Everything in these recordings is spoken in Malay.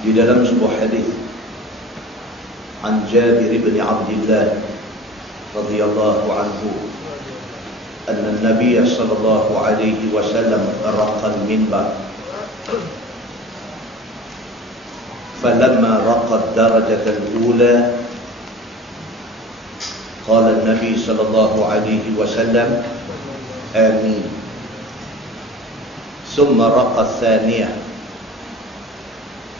Di dalam sebuah hadis an Jabir bin Abdullah radhiyallahu anhu anna an-nabiy sallallahu alaihi wasallam raqa al-minbar falamma raqa ad-darajah al-ula qala an-nabiy sallallahu alaihi wasallam amin thumma raqa ath-thaniyah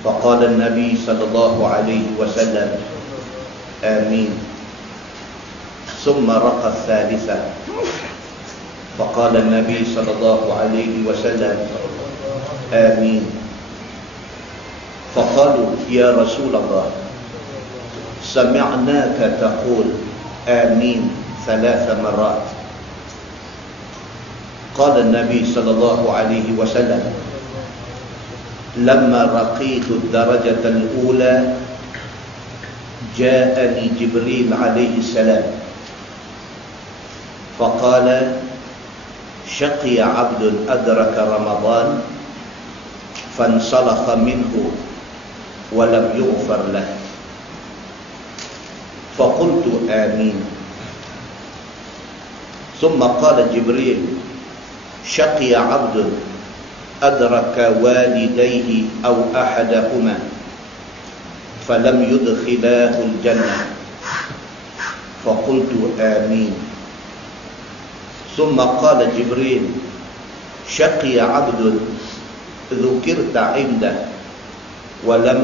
فقال النبي صلى الله عليه وسلم آمين ثم رقى الثالثة فقال النبي صلى الله عليه وسلم آمين فقالوا يا رسول الله سمعناك تقول آمين 3 مرات قال النبي صلى الله عليه وسلم لما رقيت الدرجة الأولى جاءني جبريل عليه السلام فقال شقي عبد أدرك رمضان فانسلخ منه ولم يغفر له فقلت آمين ثم قال جبريل شقي عبد أدرك والديه أو أحدهما فلم يدخلاه الجنة فقلت آمين ثم قال جبريل شقي عبد ذكرت عنده ولم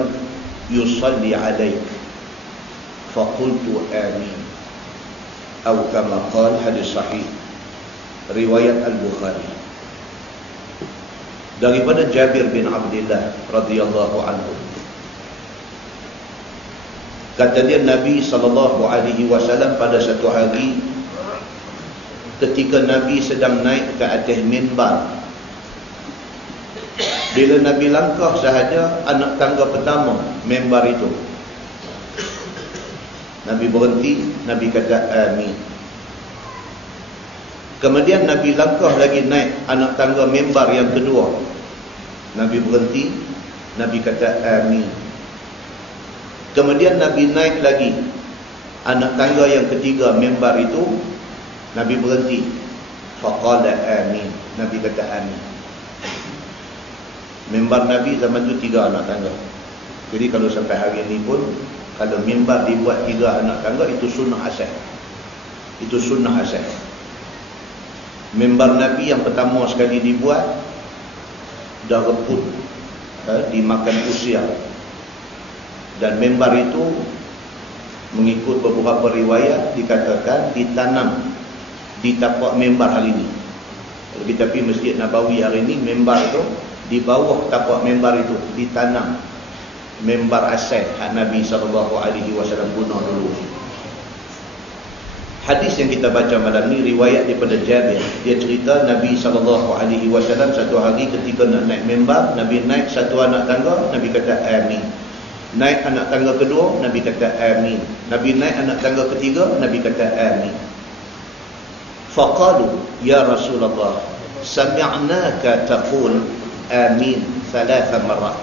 يصلي عليك فقلت آمين أو كما قال hadis sahih riwayat Al-Bukhari. Daripada Jabir bin Abdullah radhiyallahu anhu, kata dia Nabi SAW pada satu hari ketika Nabi sedang naik ke atas minbar, bila Nabi langkah sahaja, anak tangga pertama minbar itu Nabi berhenti, Nabi kata amin. Kemudian Nabi langkah lagi naik anak tangga mimbar yang kedua, Nabi berhenti, Nabi kata amin. Kemudian Nabi naik lagi anak tangga yang ketiga mimbar itu, Nabi berhenti, faqala amin, Nabi kata amin. Mimbar Nabi zaman itu 3 anak tangga. Jadi kalau sampai hari ini pun, kalau mimbar dibuat 3 anak tangga, itu sunnah asal. Itu sunnah asal. Mimbar Nabi yang pertama sekali dibuat dah reput, dimakan usia. Dan mimbar itu mengikut beberapa riwayat dikatakan ditanam di tapak mimbar hari ini. Kalau kita pergi Masjid Nabawi hari ini, mimbar itu di bawah tapak mimbar itu ditanam mimbar asal hak Nabi SAW guna dulu. Hadis yang kita baca malam ni riwayat daripada Jabir. Dia cerita Nabi SAW satu hari ketika nak naik mimbar, Nabi naik satu anak tangga, Nabi kata amin. Naik anak tangga kedua, Nabi kata amin. Nabi naik anak tangga ketiga, Nabi kata amin. Faqalu ya Rasulullah sami'naka taqul amin 3 marat.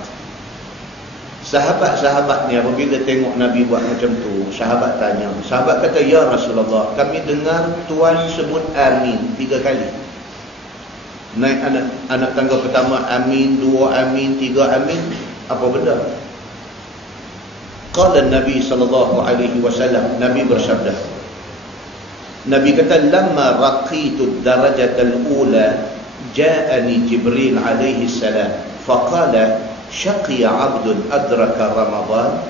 Sahabat-sahabatnya apabila tengok Nabi buat macam tu, sahabat tanya, sahabat kata ya Rasulullah, kami dengar Tuan sebut amin 3 kali. Naik anak tangga pertama amin, 2 amin, 3 amin, apa benda? Qala Nabi SAW, Nabi bersabda, Nabi kata lamma raqitu darajat al-ula ja'ani Jibril alaihi salam faqala syaqiya 'abdun adraka Ramadan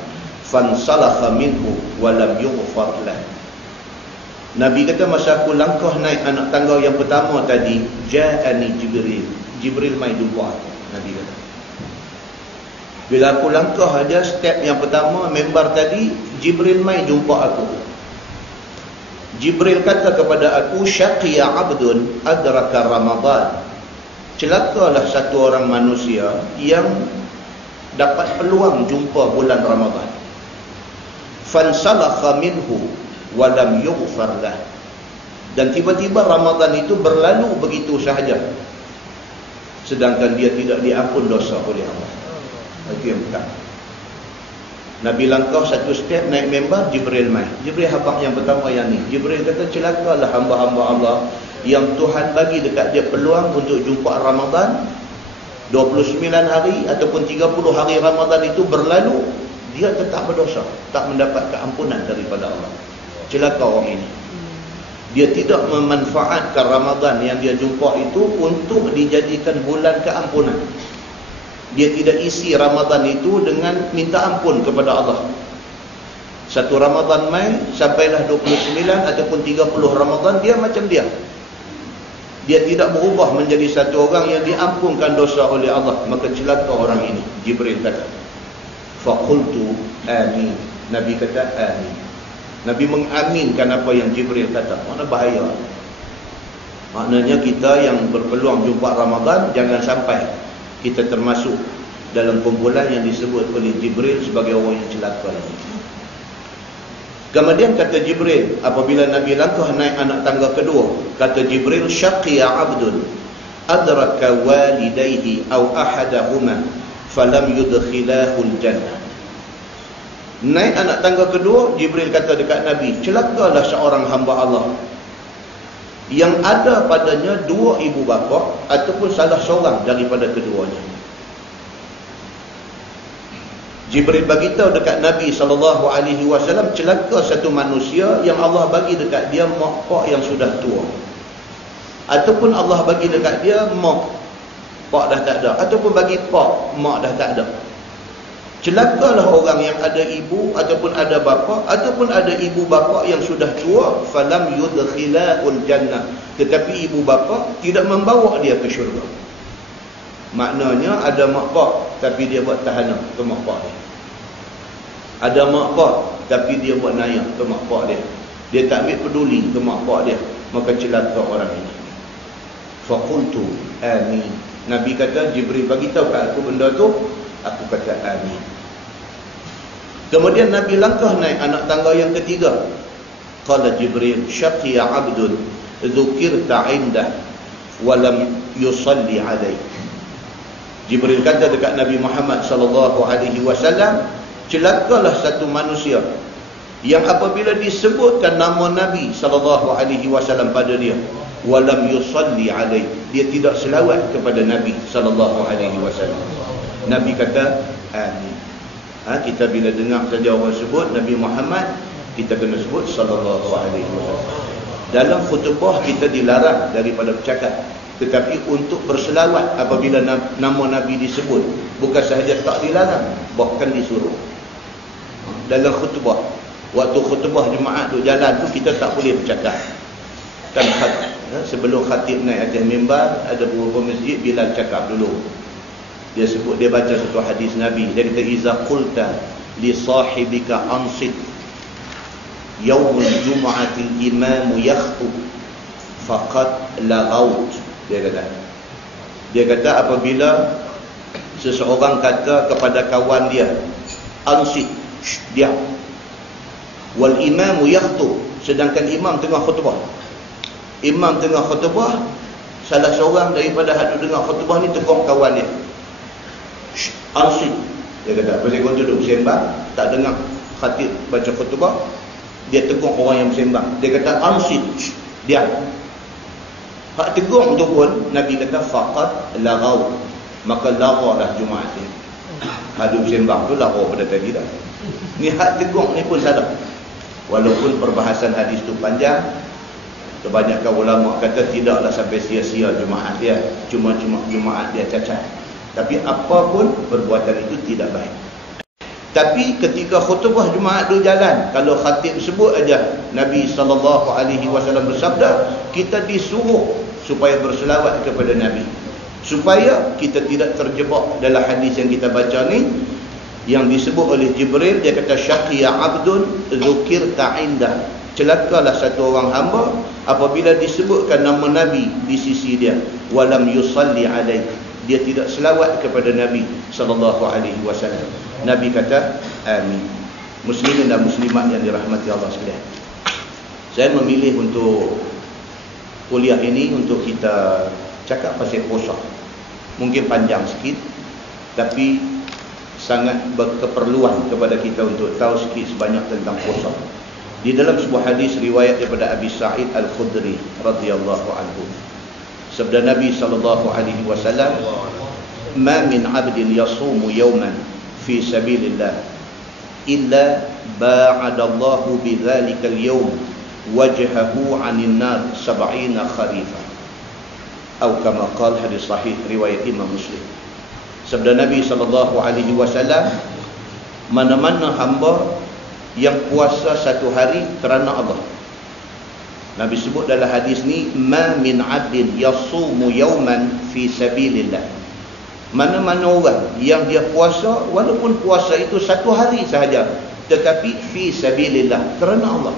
fansalakha minhu wa lam yughfar lah. Nabi kata masa aku langkah naik anak tangga yang pertama tadi, ja'ani Jibril. Jibril mai jumpa aku, Nabi kata. Bila aku langkah aja step yang pertama mimbar tadi, Jibril mai jumpa aku. Jibril kata kepada aku, syaqiya 'abdun adraka Ramadan. Celakalah satu orang manusia yang dapat peluang jumpa bulan Ramadan. Fansalakha minhu wa lam yughfar lah. Dan tiba-tiba Ramadan itu berlalu begitu sahaja, sedangkan dia tidak diampun dosa oleh Allah. Itu yang pertama. Nabi langkah satu step naik mimbar, Jibril mai. Jibril habaq yang pertama yang ni. Jibril kata, celakalah hamba-hamba Allah yang Tuhan bagi dekat dia peluang untuk jumpa Ramadan 29 hari ataupun 30 hari Ramadan itu berlalu, dia tetap berdosa, tak mendapat keampunan daripada Allah. Celaka orang ini. Dia tidak memanfaatkan Ramadan yang dia jumpa itu untuk dijadikan bulan keampunan. Dia tidak isi Ramadan itu dengan minta ampun kepada Allah. Satu Ramadan mai, sampailah 29 ataupun 30 Ramadan, dia macam dia. Dia tidak berubah menjadi satu orang yang diampunkan dosa oleh Allah. Maka celaka orang ini. Jibril kata, faqultu amin. Nabi kata amin. Nabi mengaminkan apa yang Jibril kata. Mana bahaya. Maknanya kita yang berpeluang jumpa Ramadan, jangan sampai kita termasuk dalam kumpulan yang disebut oleh Jibril sebagai orang yang celaka ini. Kemudian kata Jibril, apabila Nabi langkah naik anak tangga kedua, kata Jibril, syaqiya abdun adraka walidayhi aw ahadahuma falam yudkhilahul jannah. Naik anak tangga kedua, Jibril kata dekat Nabi, celakalah seorang hamba Allah yang ada padanya dua ibu bapa ataupun salah seorang daripada keduanya. Jibril beritahu dekat Nabi SAW, celaka satu manusia yang Allah bagi dekat dia mak pak yang sudah tua, ataupun Allah bagi dekat dia mak pak dah tak ada, ataupun bagi pak mak dah tak ada. Celakalah orang yang ada ibu ataupun ada bapa ataupun ada ibu bapa yang sudah tua, falam yudkhilahul jannah, tetapi ibu bapa tidak membawa dia ke syurga. Maknanya ada mak pak tapi dia buat tahanan ke mak pak dia. Ada mak pak tapi dia buat nayak ke mak pak dia. Dia tak ambil peduli ke mak pak dia. Maka celaka orang ini. Faqultu amin. Nabi kata, Jibril bagi tahu kat aku benda tu, aku kata amin. Kemudian Nabi langkah naik anak tangga yang ketiga. Qala Jibril, syaqiya abdun dzukirta indah wa lam yusalli alaik. Jibril kata dekat Nabi Muhammad SAW, celakalah satu manusia yang apabila disebutkan nama Nabi SAW pada dia, walam yusalli alaih, dia tidak selawat kepada Nabi SAW. Nabi kata amin. Kita bila dengar saja orang sebut Nabi Muhammad, kita kena sebut SAW. Dalam khutbah kita dilarang daripada bercakap, tetapi untuk berselawat apabila nama Nabi disebut, bukan sahaja tak dilarang, bahkan disuruh. Dalam khutbah, waktu khutbah jemaah tu jalan tu, kita tak boleh bercakap. Kan sebelum khatib naik atas mimbar, ada beberapa masjid Bilal cakap dulu. Dia sebut, dia baca satu hadis Nabi. Dia kata, iza qulta li sahibika ansit yaumul jum'atil imamu yakhtub faqad lagaut. Dia kata apabila seseorang kata kepada kawan dia, ansit, diam, wal imamu yakhtub, sedangkan imam tengah khutbah. Imam tengah khutbah, salah seorang daripada hadu dengar khutbah ni tegur kawan dia, ansit. Dia kata, pasal kau duduk sembang, tak dengar khatib baca khutbah, dia tegur orang yang bersembang. Dia kata, ansit, diam. Hak tegur tu pun Nabi kata faqad laghaw, maka lara dah Jumaat ni. Hadu bersembang tu lara pada tadi dah. Ni hak tegur ni pun salah. Walaupun perbahasan hadis tu panjang, kebanyakan ulama kata tidaklah sampai sia-sia Jumaat dia, cuma Jumaat dia cacat. Tapi apapun perbuatan itu tidak baik. Tapi ketika khutbah Jumaat tu jalan, kalau khatib sebut aja Nabi SAW bersabda, kita disuruh supaya berselawat kepada Nabi, supaya kita tidak terjebak dalam hadis yang kita baca ni, yang disebut oleh Jibril. Dia kata, syaqiya abdun dzukirta indah, celakalah satu orang hamba apabila disebutkan nama Nabi di sisi dia, walam yusalli alaih, dia tidak selawat kepada Nabi SAW. Nabi kata amin. Muslimin dan muslimat yang dirahmati Allah sekalian, saya memilih untuk kuliah ini untuk kita cakap pasal puasa. Mungkin panjang sikit, tapi sangat berkeperluan kepada kita untuk tahu sikit sebanyak tentang puasa. Di dalam sebuah hadis riwayat daripada Abi Sa'id Al-Khudri radhiyallahu anhu, sabda Nabi sallallahu alaihi wasallam, "Ma min 'abdin yasumu yawman fi sabilillah illa ba'adallahu bidzalika al-yawm wajhahu 'anil nar 70 kharifa." Atau kama qala, hadis sahih riwayat Imam Muslim. Sabda Nabi SAW, mana-mana hamba yang puasa satu hari kerana Allah. Nabi sebut dalam hadis ni, ma min 'abdin yasumu yawman fi sabilillah. Mana-mana orang yang dia puasa, walaupun puasa itu satu hari sahaja, tetapi fi sabilillah, kerana Allah.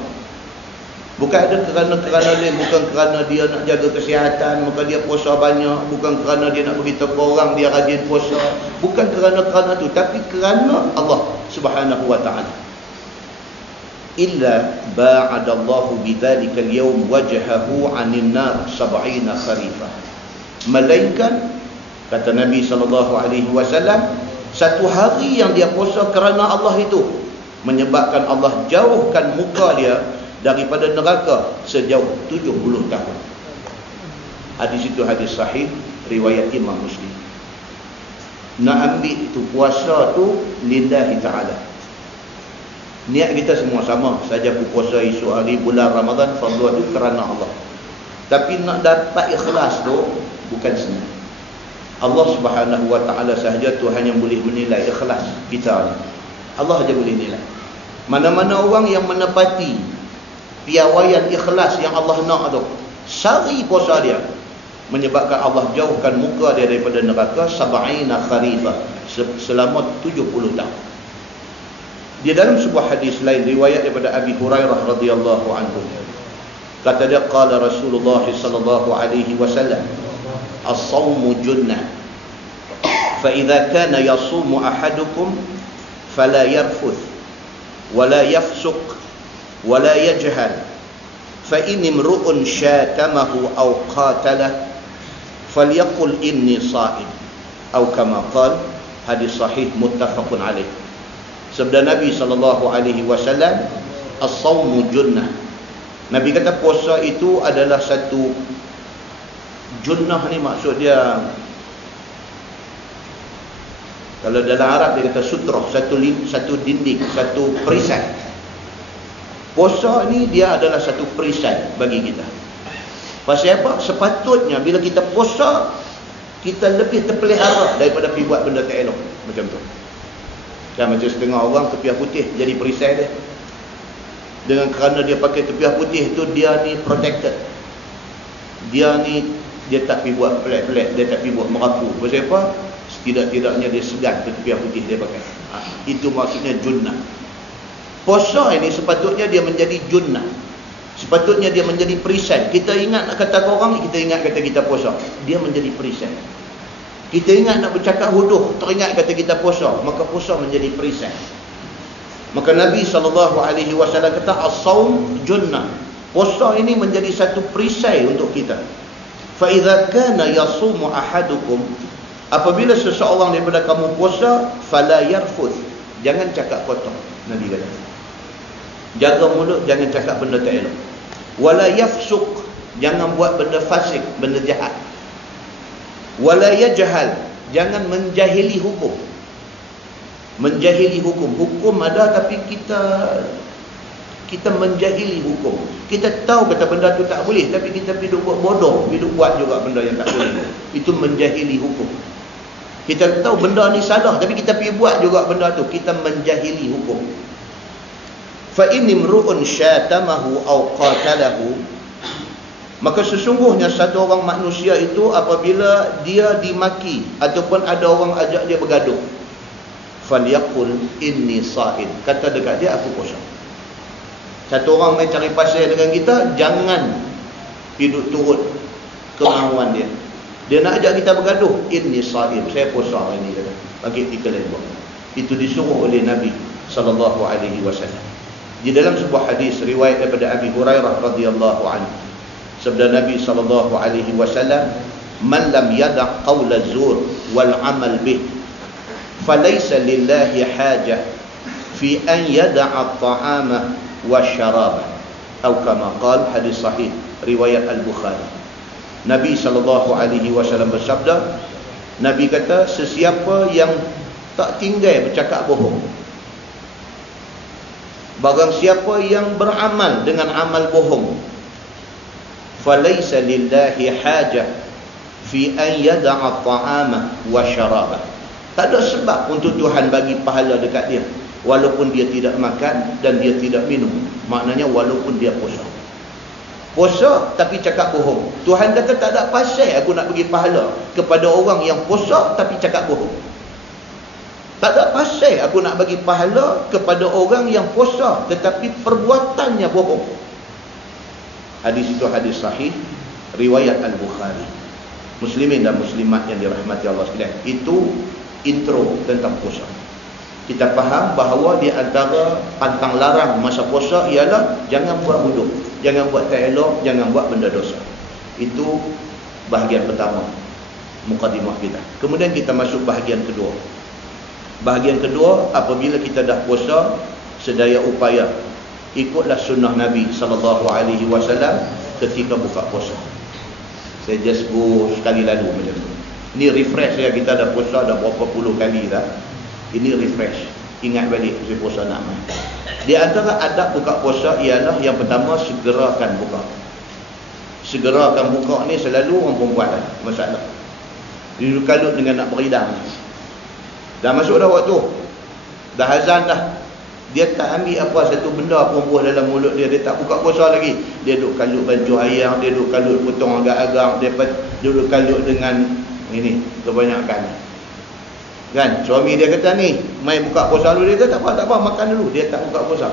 Bukan ada kerana lain, bukan kerana dia nak jaga kesihatan maka dia puasa banyak, bukan kerana dia nak beritahu orang dia rajin puasa, bukan kerana tu, tapi kerana Allah Subhanahu wa taala. Illa ba'adallahu bidzalika al-yawm wajhahu 'anil nar 70 kharifa. Melainkan, kata Nabi sallallahu alaihi wasallam, satu hari yang dia puasa kerana Allah itu menyebabkan Allah jauhkan muka dia daripada neraka sejauh 70 tahun. Hadis itu hadis sahih riwayat Imam Muslim. Nak ambil tu puasa tu lillahi ta'ala. Niat kita semua sama saja, berpuasa esok hari bulan Ramadan fardu itu kerana Allah. Tapi nak dapat ikhlas tu bukan senang. Allah Subhanahu wa taala sahaja Tuhan yang boleh menilai ikhlas kita ni. Allah saja boleh nilai. Mana-mana orang yang menepati piawaian ikhlas yang Allah nak tu, sehari puasa dia menyebabkan Allah jauhkan muka dia daripada neraka 70 kharifa, selama 70 tahun. Di dalam sebuah hadis lain riwayat daripada Abi Hurairah radhiyallahu anhu, kata dia, qala Rasulullah sallallahu alaihi wasallam, as-shawmu junnah fa idza kana yasumu ahadukum fala yarfuth wala yafsuq wala yajhal fa in imru'un syatamahu aw qatalah falyaqul inni sha'im, atau kama qala, hadis sahih muttafaqun alaih. Sabda Nabi sallallahu alaihi wasallam, as-shawmu junnah. Nabi kata puasa itu adalah satu junnah. Ni maksud dia, kalau dalam Arab dia kata sutra, satu dinding, satu perisai. Puasa ni dia adalah satu perisai bagi kita. Pasal apa? Sepatutnya bila kita puasa, kita lebih terpelihara daripada pergi buat benda tak elok. Macam tu. Dan macam setengah orang tepiah putih jadi perisai dia. Dengan kerana dia pakai tepiah putih tu, dia ni protected. Dia tak pergi buat pelik-pelik, dia tak pergi buat merapu. Pasal apa? Setidak-tidaknya dia segan tepiah putih dia pakai. Itu maksudnya junnah. Puasa ini sepatutnya dia menjadi junnah. Sepatutnya dia menjadi perisai. Kita ingat nak kata orang, kita ingat kata kita puasa. Dia menjadi perisai. Kita ingat nak bercakap huduh, teringat kata kita puasa, maka puasa menjadi perisai. Maka Nabi SAW kata, as-shawm junnah. Puasa ini menjadi satu perisai untuk kita. Fa idza kana yasumu ahadukum, apabila seseorang daripada kamu puasa, fala yarfuth, jangan cakap kotor. Nabi kata, jaga mulut, jangan cakap benda tak elok. Wala yafsuq, jangan buat benda fasik, benda jahat. Wala yajhal, jangan menjahili hukum. Menjahili hukum. Hukum ada tapi kita menjahili hukum. Kita tahu kata benda tu tak boleh, tapi kita pergi buat bodoh, pergi buat juga benda yang tak boleh. Itu menjahili hukum. Kita tahu benda ni salah, tapi kita pergi buat juga benda tu. Kita menjahili hukum. Fa in imru'un syatamahu aw qatalahu, maka sesungguhnya satu orang manusia itu apabila dia dimaki ataupun ada orang ajak dia bergaduh, falyaqul inni sha'im, kata dekat dia, aku puasa. Satu orang main cari pasal dengan kita, jangan hidup turut kemauan dia. Dia nak ajak kita bergaduh, inni sha'im, saya puasa hari ni, kata. Bagi tiga lain buat. Itu disuruh oleh Nabi sallallahu alaihi wasallam. Di dalam sebuah hadis riwayat daripada Abi Hurairah radhiyallahu anhu, sabda Nabi sallallahu alaihi wasallam, man lam yada' qaula zur wal amal bih falaysa lillahi hajah fi an yada'a at-ta'ama wasyaraba, atau kama qala, hadis sahih riwayat Al-Bukhari. Nabi SAW bersabda, Nabi kata, sesiapa yang tak tinggal bercakap bohong, barang siapa yang beramal dengan amal bohong, falaysa lillahi hajah fi an yada'a at-ta'ama wasyaraba, tak ada sebab untuk Tuhan bagi pahala dekat dia walaupun dia tidak makan dan dia tidak minum. Maknanya walaupun dia puasa tapi cakap bohong, Tuhan kata tak ada pasal aku nak bagi pahala kepada orang yang puasa tapi cakap bohong. Tak ada pasal aku nak bagi pahala kepada orang yang puasa tetapi perbuatannya bohong. Hadis itu hadis sahih riwayat Al-Bukhari. Muslimin dan muslimat yang dirahmati Allah sekalian, itu intro tentang puasa. Kita faham bahawa di antara pantang larang masa puasa ialah jangan buat bodoh, jangan buat tak elok, jangan buat benda dosa. Itu bahagian pertama mukadimah kita. Kemudian kita masuk bahagian kedua. Bahagian kedua, apabila kita dah puasa, sedaya upaya ikutlah sunnah Nabi SAW ketika buka puasa. Saya just go sekali lalu macam tu. Ini refresh ya, kita dah puasa dah berapa puluh kali dah. Ini refresh, ingat balik si puasa nak main. Di antara adab buka puasa ialah yang pertama, segerakan buka. Segerakan buka ni selalu orang perempuan lah masalah. Dia kalut dengan nak beridang. Dah masuk dah waktu, dah azan dah, dia tak ambil apa satu benda pun buah dalam mulut dia, dia tak buka puasa lagi. Dia duduk kalut baju ayam, dia duduk kalut potong agak-agak, dia duduk kalut dengan ini kebanyakan. Kan suami dia kata ni mai buka puasa dulu, dia kata tak apa makan dulu, dia tak buka puasa.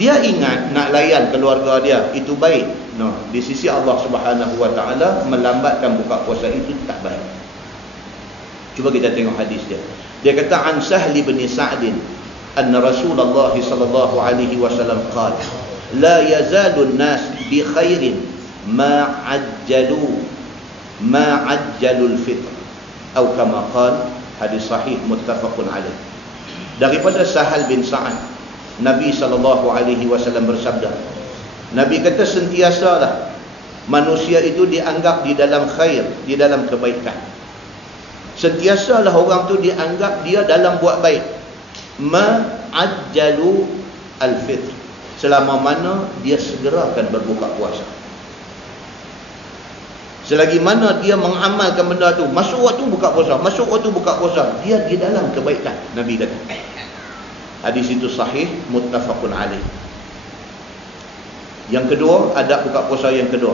Dia ingat nak layan keluarga dia, itu baik. No, di sisi Allah Subhanahu Wa Taala melambatkan buka puasa itu tak baik. Cuba kita tengok hadis dia. Dia kata an Sahl bin Sa'd anna Rasulullah sallallahu alaihi wasallam qala la yazalu an-nas bi khairin ma ajjalul fitr, atau kama qala, hadis sahih muttafaqun alaih. Daripada Sahal bin Sa'ad, Nabi SAW bersabda, Nabi kata sentiasalah manusia itu dianggap di dalam khair, di dalam kebaikan. Sentiasalah orang tu dianggap dia dalam buat baik. Ma'ajjalu al-fitr, selama mana dia segerakan berbuka puasa. Selagi mana dia mengamalkan benda tu, masuk waktu buka puasa, masuk waktu buka puasa, dia di dalam kebaikan, Nabi kata. Hadis itu sahih muttafaqun alaih. Yang kedua, adab buka puasa yang kedua,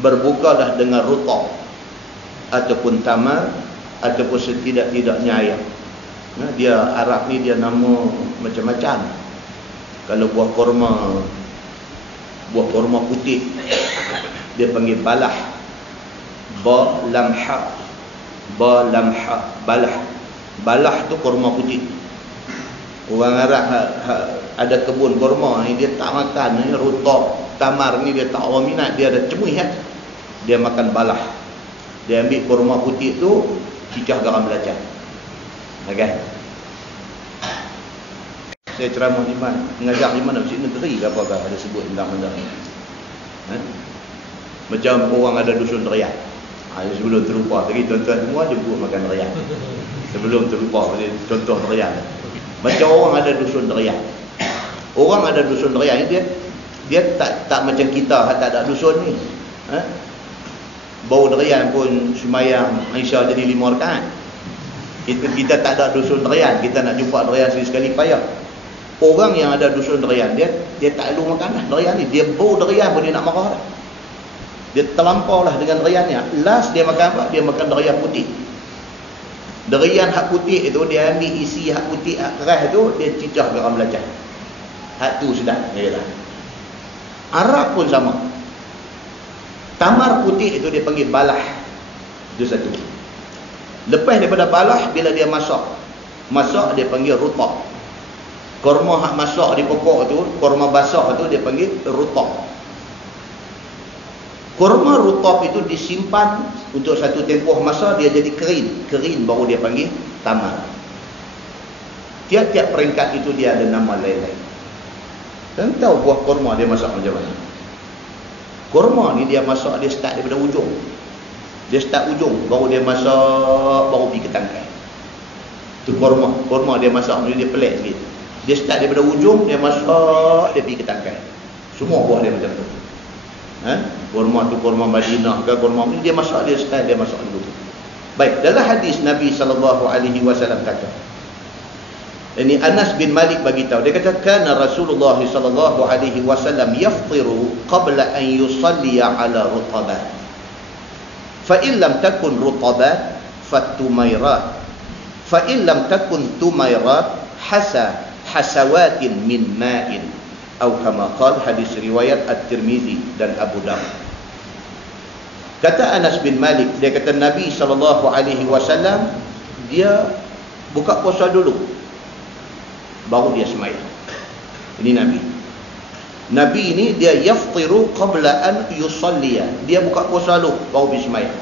berbukalah dengan rutab ataupun tamar ataupun setidak-tidaknya ayam. Nah, dia Arab ni dia nama macam-macam. Kalau buah kurma putih dia panggil balah. Ba lam ha, balah tu kurma putih. Orang Arab ada kebun kurma ni dia tak makan ni rutab, tamar ni dia tak orang minat, dia ada cemuih kan. Dia makan balah. Dia ambil kurma putih tu, cicah garam belacan. Okey. Saya ceramah di mana? Mengajar di mana? Masjid negeri ke apakah ada sebut tentang benda ni? Macam orang ada dusun derian. Sebelum terlupa tadi tuan-tuan semua jemput makan derian. Sebelum terlupa contoh derian. Macam orang ada dusun derian. Orang ada dusun derian ni dia tak macam kita tak ada dusun ni. Bau derian pun semayang Aisyah jadi 5 rakaat. Kita tak ada dusun derian, kita nak jumpa derian sekali payah. Orang yang ada dusun derian dia tak perlu makan dah derian ni. Dia bau derian pun dia nak marah dah. Dia terlampau lah dengan deriannya. Last dia makan apa? Dia makan derian putih. Derian hak putih itu dia ambil isi hak putih, hak keras tu dia cicah garam belacan. Hak tu sedap dia kata. Arab pun sama. Tamar putih itu dia panggil balah. Itu satu. Lepas daripada balah, bila dia masak dia panggil rutab. Kurma hak masak di pokok tu, kurma basah tu dia panggil rutab. Kurma rutab itu disimpan untuk satu tempoh masa, dia jadi kering baru dia panggil tamar. Tiap-tiap peringkat itu dia ada nama lain-lain. Dan tahu buah kurma dia masak macam mana? Kurma ni dia masak, dia start daripada ujung. Dia start ujung, baru dia masak, baru pergi ke tangkai. Itu kurma. Kurma dia masak, dia pelik sikit. Dia start daripada ujung, dia masak, dia pergi ke tangkai. Semua buah dia macam tu. Kurma tu kurma Madinah ke kurma ni, dia masak, dia start, dia masak dulu. Baik, dalam hadis Nabi SAW kata, ini Anas bin Malik bagi tahu, dia kata kana Rasulullah SAW yaftiru qabla an yusalli ala rutabat. Fa in lam takun rutabat fatumairat. Fa in lam takun tumairat hasawatin min ma'in. Atau kama qala, hadis riwayat At-Tirmizi dan Abu Dawud. Kata Anas bin Malik, dia kata Nabi SAW dia buka puasa dulu, baru dia sembahyang. Ini Nabi. Nabi ini dia yaftiru qabla an yusalliya. Dia buka puasa dulu, baru dia sembahyang.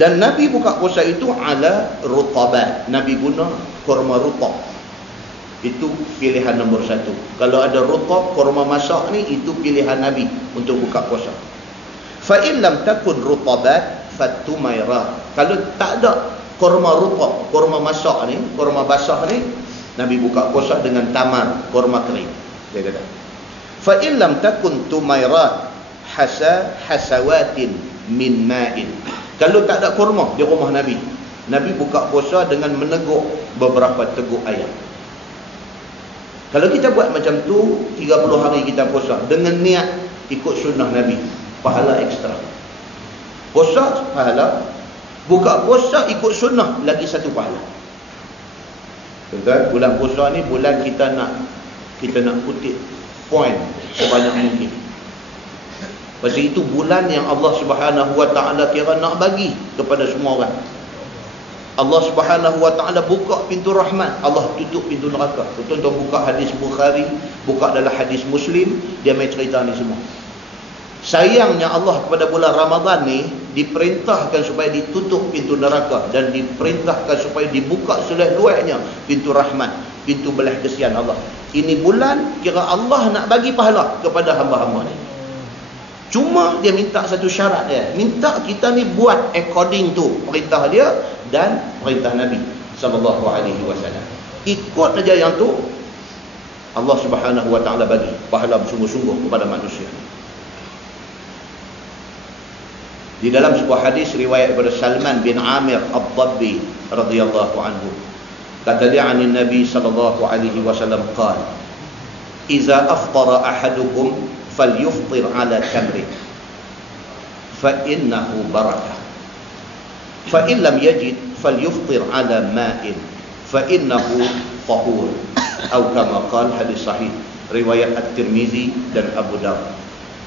Dan Nabi buka puasa itu ala rutabat. Nabi guna kurma rutab. Itu pilihan nombor 1. Kalau ada rutab, kurma masak ni, itu pilihan Nabi untuk buka puasa. Fa in lam takun rutabat fatumaira. Kalau tak ada kurma rutab, kurma masak ni, kurma basah ni, Nabi buka puasa dengan tamar, kurma kering. Dia kata, fa in lam takun tumairat hasawatin min ma'in. Kalau tak ada kurma di rumah Nabi, Nabi buka puasa dengan meneguk beberapa teguk air. Kalau kita buat macam tu, 30 hari kita puasa dengan niat ikut sunnah Nabi, pahala ekstra. Puasa pahala, buka puasa ikut sunnah, lagi satu pahala. Betul? Bulan puasa ni bulan kita nak kutip poin sebanyak mungkin. Pasal itu bulan yang Allah Subhanahu Wa Taala kira nak bagi kepada semua orang. Allah Subhanahu Wa Taala buka pintu rahmat, Allah tutup pintu neraka. Tuan-tuan buka hadis Bukhari, buka dalam hadis Muslim, dia mai cerita ni semua. Sayangnya Allah kepada bulan Ramadan ni diperintahkan supaya ditutup pintu neraka dan diperintahkan supaya dibuka seluas-luasnya pintu rahmat, pintu belas kesian Allah. Ini bulan kira Allah nak bagi pahala kepada hamba-hamba ni. Cuma dia minta satu syarat dia. Minta kita ni buat according to perintah dia dan perintah Nabi SAW. Ikut aja yang tu, Allah Subhanahu Wa Taala bagi pahala bersungguh-sungguh kepada manusia. Di dalam sebuah hadis riwayat daripada Salman bin Amir Ad-Dabbi radhiyallahu anhu, kata dia an Nabi sallallahu alaihi wasallam qala, "Iza aftara ahadukum falyuftir ala tamri fa innahu barakah. Fa in lam yajid falyuftir ala ma'in fa innahu tahur." Atau kama qala, hadis sahih riwayat At-Tirmizi dan Abu Dawud.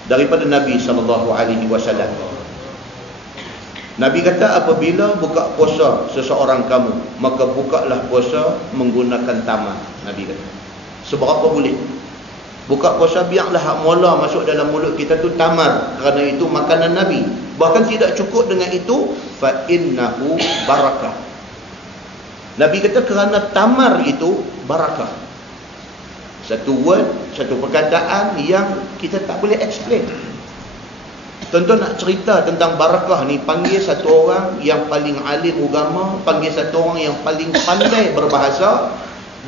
Daripada Nabi sallallahu alaihi wasallam, Nabi kata, apabila buka puasa seseorang kamu, maka bukalah puasa menggunakan tamar. Nabi kata, seberapa boleh. Buka puasa biarlah hak mula masuk dalam mulut kita tu tamar, kerana itu makanan Nabi. Bahkan tidak cukup dengan itu, fa innahu barakah. Nabi kata kerana tamar itu barakah. Satu word, satu perkataan yang kita tak boleh explain. Tuan-tuan nak cerita tentang barakah ni, panggil satu orang yang paling alim agama, panggil satu orang yang paling pandai berbahasa,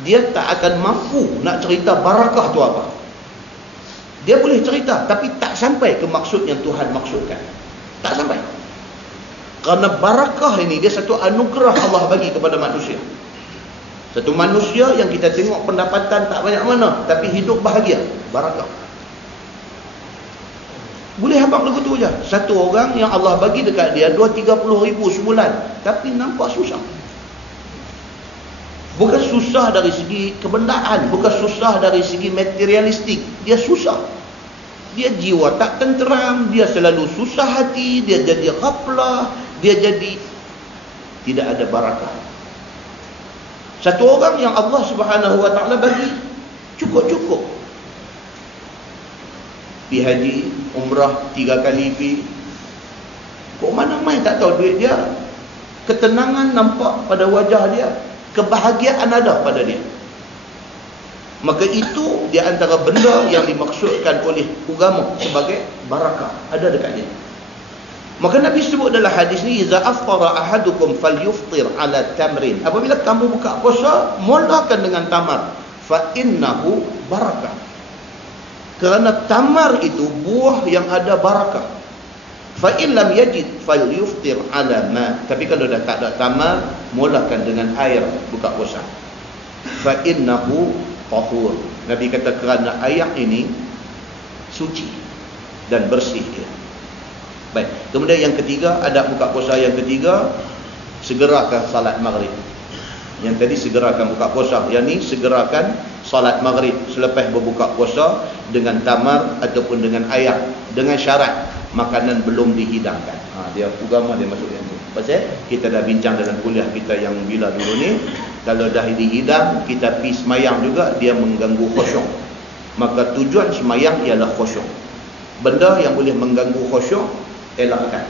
dia tak akan mampu nak cerita barakah tu apa. Dia boleh cerita, tapi tak sampai ke maksud yang Tuhan maksudkan. Tak sampai. Kerana barakah ini, dia satu anugerah Allah bagi kepada manusia. Satu manusia yang kita tengok pendapatan tak banyak mana, tapi hidup bahagia. Barakah. Boleh habaq lagu tu je. Satu orang yang Allah bagi dekat dia 2-30 ribu sebulan, tapi nampak susah. Bukan susah dari segi kebendaan, bukan susah dari segi materialistik. Dia susah. Dia jiwa tak tenteram, dia selalu susah hati, dia jadi ghaflah, dia jadi tidak ada barakah. Satu orang yang Allah Subhanahu Wa Taala bagi cukup-cukup. Pergi haji, umrah 3 kali pergi. Kok mana main tak tahu duit dia. Ketenangan nampak pada wajah dia. kebahagiaan ada pada dia. Maka itu di antara benda yang dimaksudkan oleh agama sebagai barakah, ada dekat dia. Maka Nabi sebut dalam hadis ni, iza aftara ahadukum falyuftir ala tamrin. Apabila kamu buka puasa, mulakan dengan tamar, fa innahu barakah. Kerana tamar itu buah yang ada barakah. Fa in lam yajid falyuftir ala ma. Tapi kalau dah tak ada tamar, mulakan dengan air buka puasa. Fa innahu tahur. Nabi kata kerana air ini suci dan bersih dia. Baik. Kemudian yang ketiga, adab buka puasa yang ketiga, segerakan salat maghrib. Yang tadi segerakan buka puasa, yang ni segerakan salat maghrib selepas berbuka puasa dengan tamar ataupun dengan air, dengan syarat makanan belum dihidangkan. Dia agama dia masuk yang tu. Pasal kita dah bincang dalam kuliah kita yang bila dulu ni, kalau dah dihidang kita pergi semayang juga, dia mengganggu khusyuk. Maka tujuan semayang ialah khusyuk. Benda yang boleh mengganggu khusyuk, elakkan.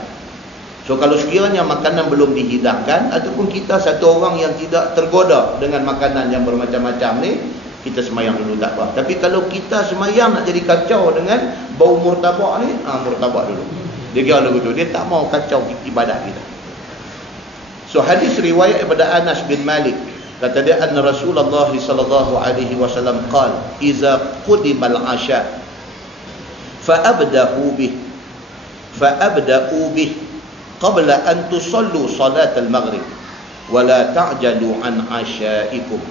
So kalau sekiranya makanan belum dihidangkan, ataupun kita satu orang yang tidak tergoda dengan makanan yang bermacam-macam ni, kita semayang dulu tak apa. Tapi kalau kita semayang nak jadi kacau dengan bau murtabak ni, murtabak dulu. Dia kira lagu tu, dia tak mau kacau ibadat kita. So hadis riwayat daripada Anas bin Malik, kata dia, anna Rasulullah sallallahu alaihi wasallam qala, iza qudimal asya fa abdahu bih qabla an tusallu salat al-maghrib wa la ta'jalu an asyaikum,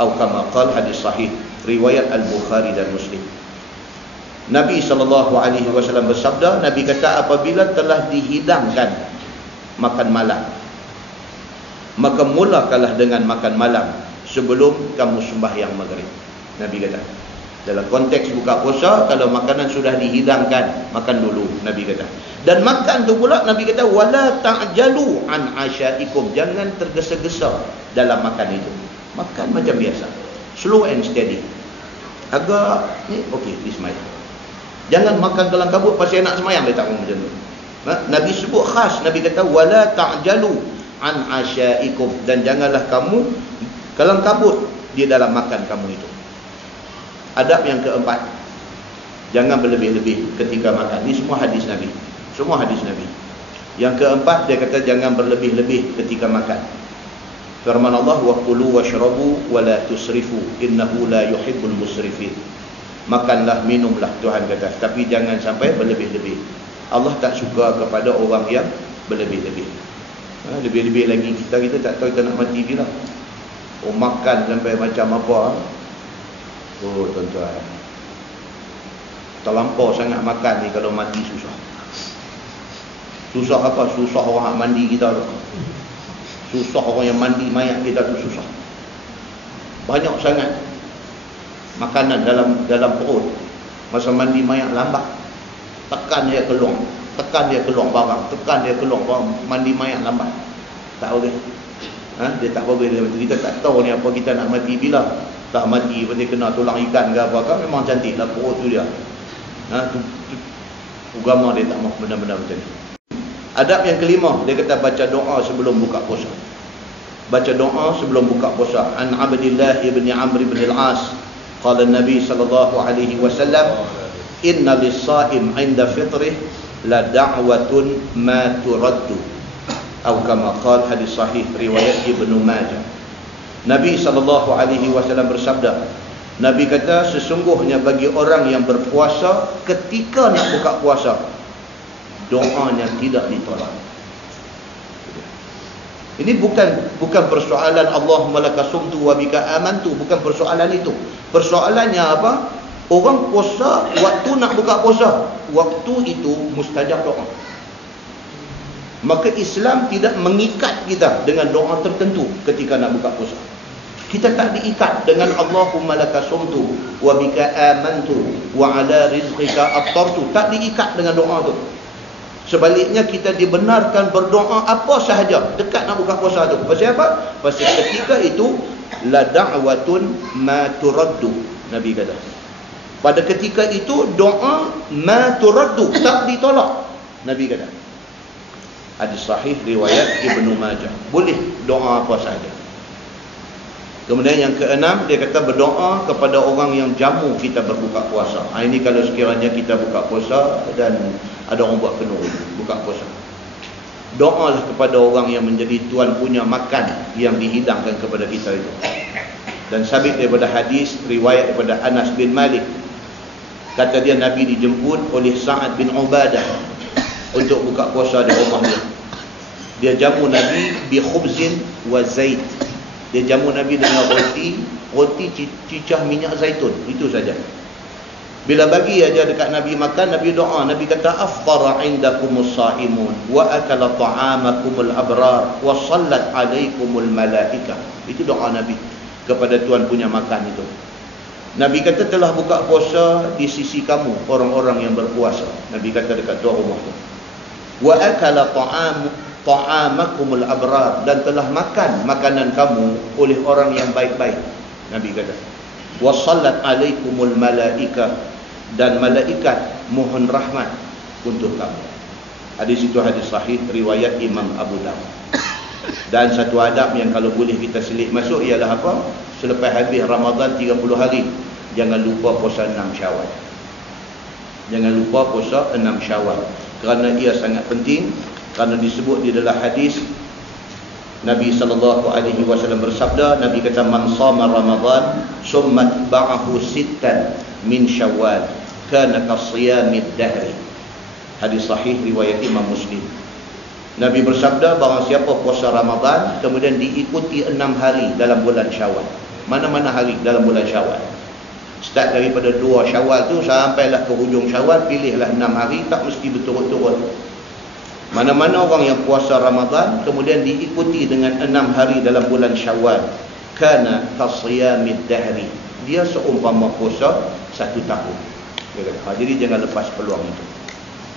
atau kama qala, hadis sahih riwayat al-Bukhari dan Muslim. Nabi SAW bersabda, Nabi kata, apabila telah dihidangkan makan malam, maka mulakanlah dengan makan malam sebelum kamu sembahyang maghrib. Nabi kata, dalam konteks buka puasa, kalau makanan sudah dihidangkan, makan dulu, Nabi kata. Dan makan tu pula, Nabi kata, wala ta'jalu an asyaikum, jangan tergesa-gesa dalam makan itu. Makan macam biasa, slow and steady. Agak ni, okey, bismillah. Jangan makan kelang kabut pasal nak semayang, dia tak mahu macam tu. Nabi sebut khas, Nabi kata, wala ta'jalu an asyaikum, dan janganlah kamu kelang kabut di dalam makan kamu itu. Adab yang keempat, jangan berlebih-lebih ketika makan. Ini semua hadis Nabi. Semua hadis Nabi. Yang keempat, dia kata jangan berlebih-lebih ketika makan. Firman Allah, waqulu washrabu wa la tusrifu innahu la yuhibbul musrifin. Makanlah, minumlah, Tuhan kata, tapi jangan sampai berlebih-lebih. Allah tak suka kepada orang yang berlebih-lebih. Lebih-lebih lagi kita tak tahu kita nak mati bila. Makan sampai macam apa. Tuan-tuan, terlampau sangat makan ni, kalau mati susah. Susah apa? Susah orang mandi kita tu. Susah orang yang mandi mayat kita tu, susah. Banyak sangat makanan dalam perut. Masa mandi mayat lambat, tekan dia keluar, barang, tekan dia keluar barang, mandi mayat lambat. Tak boleh. Dia tak boleh. Kita tak tahu ni apa kita nak mati bila. Tak mati berarti kena tulang ikan ke apa, memang cantik lah perut tu dia. Agama dia tak mahu benda-benda macam ni. Adab yang kelima, dia kata baca doa sebelum buka puasa. Baca doa sebelum buka puasa. An Abdillah ibn Amr ibn al-As, qala Nabi sallallahu alaihi wasallam, inna lis-sha'im 'inda fitrih la da'watun ma turaddu, atau kama qala, hadis sahih riwayat Ibnu Majah. Nabi SAW bersabda, Nabi kata, sesungguhnya bagi orang yang berpuasa, ketika nak buka puasa, doanya tidak ditolak. Ini bukan persoalan Allahumma laka sumtu wa bika amantu, bukan persoalan itu. Persoalannya apa? Orang puasa, waktu nak buka puasa, waktu itu mustajab doa. Maka Islam tidak mengikat kita dengan doa tertentu ketika nak buka puasa. Kita tak diikat dengan Allahumma laka sumtu wa bika amantu wa ala rizqika aftartu. Tak diikat dengan doa tu. Sebaliknya kita dibenarkan berdoa apa sahaja dekat nak buka puasa tu. Pasal apa? Pasal ketika itu la da'watun ma turaddu, Nabi kata. Pada ketika itu doa ma turaddu, tak ditolak, Nabi kata. Hadis sahih riwayat Ibnu Majah. Boleh doa apa sahaja. Kemudian yang keenam, dia kata berdoa kepada orang yang jamu kita berbuka puasa. Ini kalau sekiranya kita buka puasa dan ada orang buat penuh buka puasa, doalah kepada orang yang menjadi tuan punya makan yang dihidangkan kepada kita itu. Dan sabit daripada hadis riwayat daripada Anas bin Malik, kata dia Nabi dijemput oleh Sa'ad bin Ubadah untuk buka puasa di rumah dia. Dia jamu Nabi bi khubzin wa zait. Dia jamu Nabi dengan roti cicah minyak zaitun, itu saja. Bila bagi aja dekat Nabi makan, Nabi doa, Nabi kata afṭara 'indakumus shā'imun wa akala ta'amakumul abrar wa shallat 'alaikumul malaikah. Itu doa Nabi kepada tuan punya makan itu. Nabi kata telah buka puasa di sisi kamu orang-orang yang berpuasa. Nabi kata dekat tuan rumah tu. Wa akala ta'amakumul abrar, dan telah makan makanan kamu oleh orang yang baik-baik. Nabi kata wa shallat 'alaikumul malaikah, dan malaikat mohon rahmat untuk kamu. Hadis itu hadis sahih riwayat Imam Abu Dawud. Dan satu adab yang kalau boleh kita selit masuk ialah apa? Selepas habis Ramadan 30 hari, jangan lupa puasa 6 Syawal. Jangan lupa puasa 6 Syawal, kerana ia sangat penting. Kerana disebut di dalam hadis Nabi SAW bersabda, Nabi kata man shama Ramadan summa ba'ahu sittan min Syawal kana kasiyamid dahri. Hadis sahih riwayat Imam Muslim. Nabi bersabda, barang siapa puasa Ramadan kemudian diikuti 6 hari dalam bulan Syawal. Mana-mana hari dalam bulan Syawal. Start daripada 2 Syawal tu sampailah ke hujung Syawal, pilihlah 6 hari, tak mesti berturut-turut. Mana-mana orang yang puasa Ramadan kemudian diikuti dengan 6 hari dalam bulan Syawal, kana kasiyamid dahri, dia seumpama puasa 1 tahun. Jadi jangan lepas peluang itu.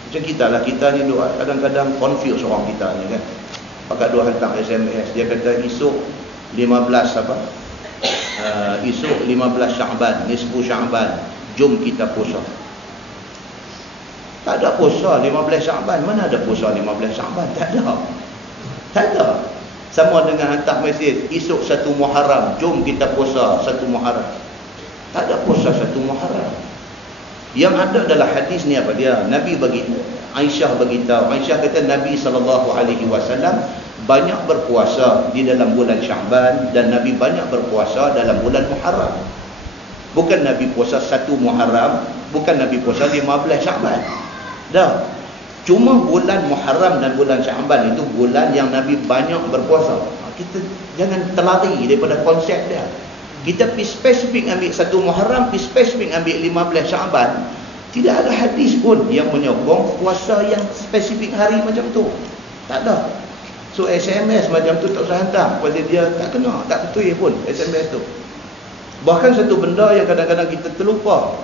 Macam kita lah, kita ni kadang-kadang confuse orang kita ni kan. Pakat dua hantar SMS, dia kata esok 15 apa? Esok 15 Sya'ban, nisfu Sya'ban, jom kita puasa. Tak ada puasa 15 Sya'ban. Mana ada puasa 15 Sya'ban? Tak ada. Tak ada. Sama dengan hantar mesej, esok 1 Muharram, jom kita puasa 1 Muharram. Tak ada puasa 1 Muharram. Yang ada dalam hadis ni apa dia? Nabi bagi Aisyah beritahu. Aisyah kata Nabi SAW banyak berpuasa di dalam bulan Sya'ban, dan Nabi banyak berpuasa dalam bulan Muharram. Bukan Nabi puasa 1 Muharram, bukan Nabi puasa 15 Sya'ban. Dah. Cuma bulan Muharram dan bulan Sya'ban itu bulan yang Nabi banyak berpuasa. Kita jangan terlari daripada konsep dia. Kita pergi spesifik ambil 1 Muharram, pergi spesifik ambil 15 Sya'ban. Tidak ada hadis pun yang menyokong puasa yang spesifik hari macam tu. Tak ada. So SMS macam tu tak usah hantar, pasal dia tak kena, tak betul pun SMS tu. Bahkan satu benda yang kadang-kadang kita terlupa.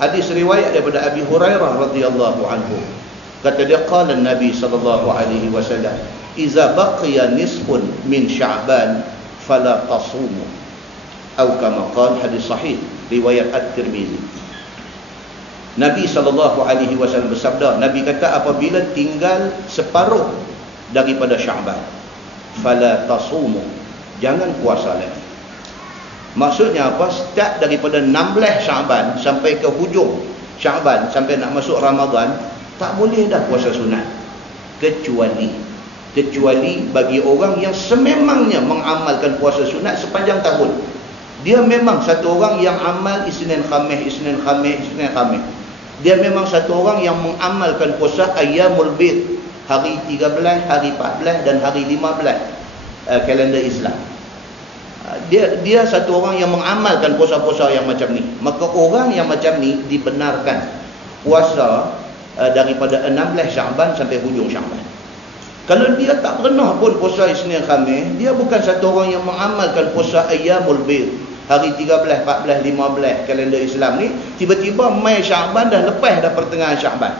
Hadis riwayat daripada Abi Hurairah radhiyallahu anhu. Kata dia, qala Nabi sallallahu alaihi wasallam, "Iza baqiya nisfun min Sya'ban fala tasumu." Atau kama qala, hadis sahih riwayat At-Tirmizi. Nabi sallallahu alaihi wasallam bersabda, Nabi kata apabila tinggal separuh daripada Sya'ban, fala tasumu, jangan puasa lagi. Maksudnya apa? Start daripada 16 Sya'ban sampai ke hujung Sya'ban, sampai nak masuk Ramadan, tak boleh dah puasa sunat. Kecuali bagi orang yang sememangnya mengamalkan puasa sunat sepanjang tahun. Dia memang satu orang yang amal Isnin Khamis. Dia memang satu orang yang mengamalkan puasa Ayyamul Bid, hari 13, hari 14 dan hari 15 kalender Islam. Dia satu orang yang mengamalkan puasa-puasa yang macam ni. Maka orang yang macam ni dibenarkan puasa daripada 16 Sya'ban sampai hujung Sya'ban. Kalau dia tak pernah pun puasa Isnin Khamis, dia bukan satu orang yang mengamalkan puasa Ayyamul Bid, hari 13, 14, 15 kalender Islam ni, tiba-tiba mai Sya'ban dah lepas dah pertengahan Sya'ban.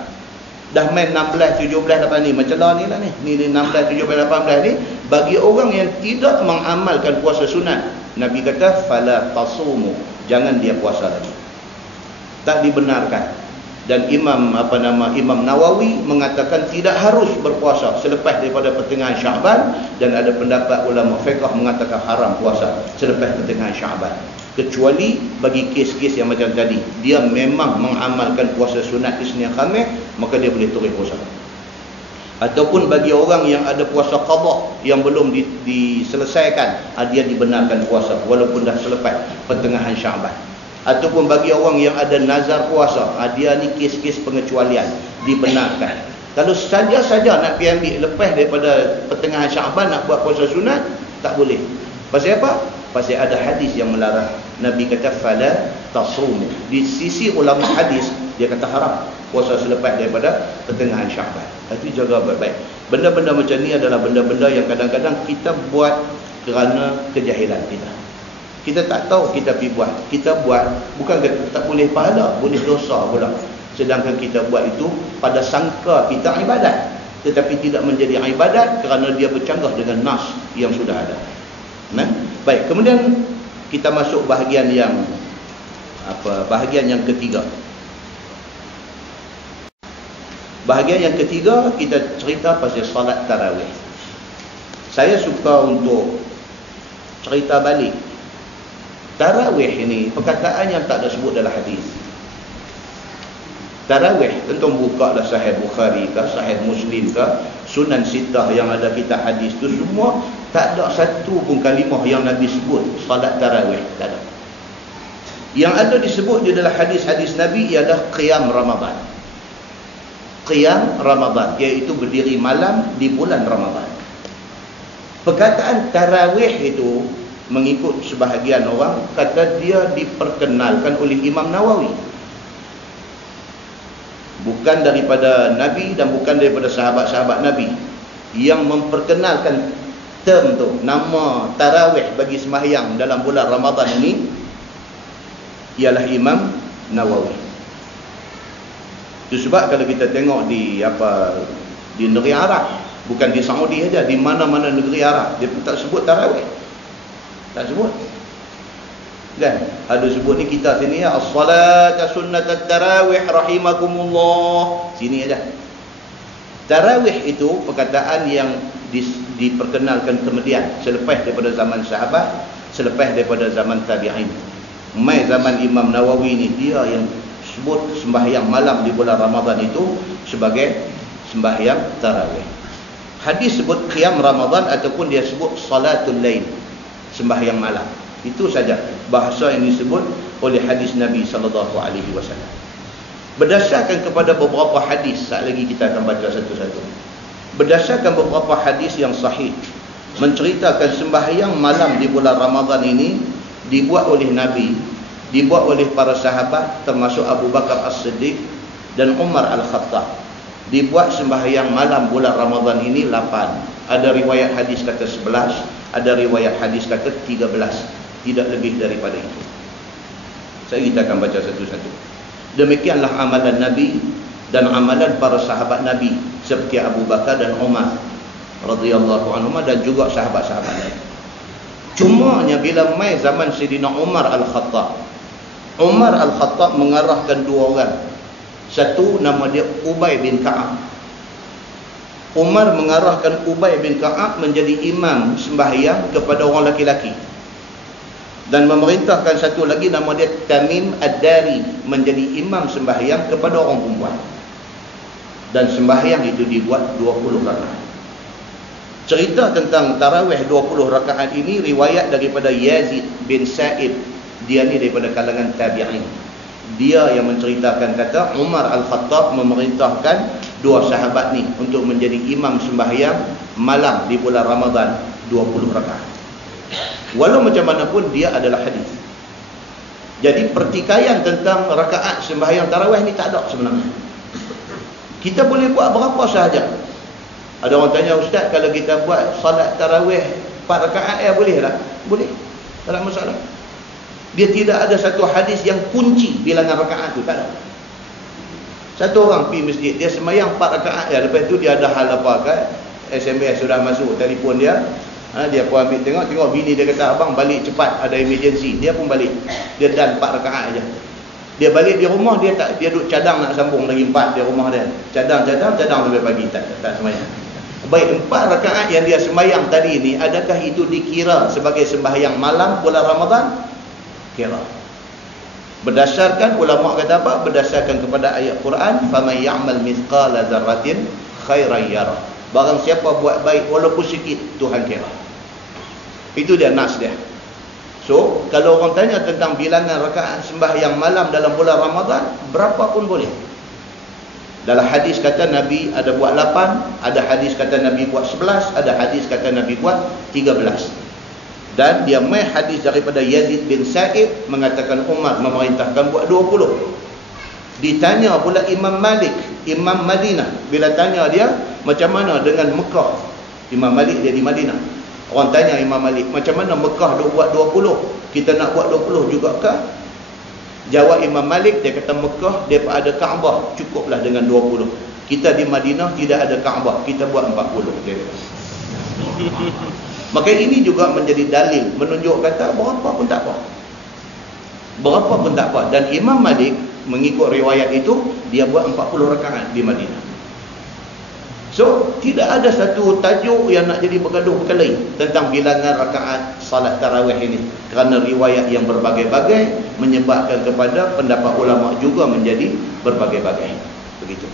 Dah main 16, 17, 18 ni. Macam lah ni lah ni. Ni 16, 17, 18 ni. Bagi orang yang tidak mengamalkan puasa sunat, Nabi kata, fala tasumu, jangan dia puasa lagi. Tak dibenarkan. Dan Imam Nawawi mengatakan tidak harus berpuasa selepas daripada pertengahan Syaban, dan ada pendapat ulama fiqh mengatakan haram puasa selepas pertengahan Syaban, kecuali bagi kes-kes yang macam tadi, dia memang mengamalkan puasa sunat Isnin Khamis, maka dia boleh terus puasa. Ataupun bagi orang yang ada puasa qada yang belum diselesaikan, dia dibenarkan puasa walaupun dah selepas pertengahan Syaban. Ataupun bagi orang yang ada nazar puasa, dia ni kes-kes pengecualian, dibenarkan. Kalau saja-saja nak pergi ambil lepas daripada pertengahan Syaban nak buat puasa sunat, tak boleh. Pasal apa? Pasal ada hadis yang melarang. Nabi kata fala tasum. Di sisi ulama hadis, dia kata haram puasa selepas daripada pertengahan Syaban. Itu jaga baik-baik. Benda-benda macam ni adalah benda-benda yang kadang-kadang kita buat kerana kejahilan kita. Kita tak tahu, kita pergi buat. Kita buat bukan tak boleh pahala, boleh dosa pula. Sedangkan kita buat itu pada sangka kita ibadat, tetapi tidak menjadi ibadat kerana dia bercanggah dengan nas yang sudah ada. Baik, kemudian kita masuk bahagian yang bahagian yang ketiga. Bahagian yang ketiga kita cerita pasal solat tarawih. Saya suka untuk cerita balik. Tarawih ini perkataan yang tak ada sebut dalam hadis. Tarawih, tentu buka lah Sahih Bukhari ke, Sahih Muslim ke, Sunan Sittah yang ada kitab hadis tu semua, tak ada satu pun kalimah yang Nabi sebut salat tarawih, tak ada. Yang ada disebut di dalam hadis-hadis Nabi ialah qiyam Ramadan. Qiyam Ramadan, iaitu berdiri malam di bulan Ramadan. Perkataan tarawih itu mengikut sebahagian orang kata dia diperkenalkan oleh Imam Nawawi, bukan daripada Nabi dan bukan daripada sahabat-sahabat Nabi. Yang memperkenalkan term tu, nama tarawih bagi sembahyang dalam bulan Ramadan ini ialah Imam Nawawi. Itu sebab kalau kita tengok di negeri Arab, bukan di Saudi saja, di mana-mana negeri Arab, dia pun tak sebut tarawih. Tak sebut. Kan? Ada sebut ni kita sini ya, as-salat sunnatat tarawih rahimakumullah. Sini aja. Tarawih itu perkataan yang diperkenalkan kemudian selepas daripada zaman sahabat, selepas daripada zaman tabi'in. Mai zaman Imam Nawawi ni dia yang sebut sembahyang malam di bulan Ramadan itu sebagai sembahyang tarawih. Hadis sebut qiyam Ramadan ataupun dia sebut salatul lail, sembahyang malam. Itu saja bahasa yang disebut oleh hadis Nabi SAW. Berdasarkan kepada beberapa hadis, saat lagi kita akan baca satu-satu. Berdasarkan beberapa hadis yang sahih menceritakan sembahyang malam di bulan Ramadan ini dibuat oleh Nabi, dibuat oleh para sahabat termasuk Abu Bakar As-Siddiq dan Umar Al-Khattab. Dibuat sembahyang malam bulan Ramadan ini 8. Ada riwayat hadis kata 11, ada riwayat hadis kata 13, tidak lebih daripada itu. Kita akan baca satu-satu. Demikianlah amalan Nabi dan amalan para sahabat Nabi seperti Abu Bakar dan Umar radhiyallahu anhum dan juga sahabat-sahabat lain. Cumanya bila mai zaman Sayyidina Umar Al-Khattab, Umar Al-Khattab mengarahkan dua orang. Satu nama dia Ubay bin Ka'ab. Umar mengarahkan Ubay bin Ka'ab menjadi imam sembahyang kepada orang laki-laki. Dan memerintahkan satu lagi nama dia Tamim Ad-Dari menjadi imam sembahyang kepada orang perempuan. Dan sembahyang itu dibuat 20 rakaat. Cerita tentang tarawih 20 rakaat ini riwayat daripada Yazid bin Sa'ib. Dia ni daripada kalangan tabi'in. Dia yang menceritakan kata Umar Al-Khattab memerintahkan dua sahabat ni untuk menjadi imam sembahyang malam di bulan Ramadan 20 rakaat. Walau macam mana pun dia adalah hadis. Jadi pertikaian tentang rakaat sembahyang tarawih ni tak ada sebenarnya. Kita boleh buat berapa sahaja. Ada orang tanya, ustaz, kalau kita buat salat tarawih 4 rakaat boleh tak? Boleh. Tak ada masalah. Dia tidak ada satu hadis yang kunci bilangan rakaat tu, tak ada. Satu orang pergi masjid, dia sembahyang 4 rakaat lepas tu dia ada hal apa ke, SMS sudah masuk telefon dia. Dia pun ambil tengok bini dia kata, abang balik cepat, ada emergency. Dia pun balik. Dia dan 4 rakaat aja. Dia balik di rumah, dia duduk cadang nak sambung lagi 4 di rumah dia. Cadang sampai pagi tak sembahyang. Baik, 4 rakaat yang dia sembahyang tadi ni, adakah itu dikira sebagai sembahyang malam bulan Ramadan? Kira. Berdasarkan ulama kata apa? Berdasarkan kepada ayat Quran, faman ya'mal mithqala dzarratin khairan yarah. Barang siapa buat baik walaupun sikit, Tuhan kira. Itu dia nas dia. So, kalau orang tanya tentang bilangan rakaat sembahyang malam dalam bulan Ramadan, berapa pun boleh. Dalam hadis kata Nabi ada buat 8, ada hadis kata Nabi buat 11, ada hadis kata Nabi buat 13. Dan dia mai hadis daripada Yazid bin Sa'id mengatakan Umar memerintahkan buat 20. Ditanya pula Imam Malik, Imam Madinah, bila tanya dia macam mana dengan Mekah. Imam Malik dia di Madinah. Orang tanya Imam Malik, macam mana Mekah dia buat 20? Kita nak buat 20 jugakah? Jawab Imam Malik, dia kata Mekah dia ada Kaabah, cukuplah dengan 20. Kita di Madinah tidak ada Kaabah, kita buat 40 dia kata. Maka ini juga menjadi dalil menunjuk kata berapa pun tak apa. Berapa pun tak apa. Dan Imam Malik mengikut riwayat itu, dia buat 40 rakaat di Madinah. So, tidak ada satu tajuk yang nak jadi bergaduh berkelahi tentang bilangan rakaat salat tarawih ini. Kerana riwayat yang berbagai-bagai menyebabkan kepada pendapat ulama juga menjadi berbagai-bagai. Begitu.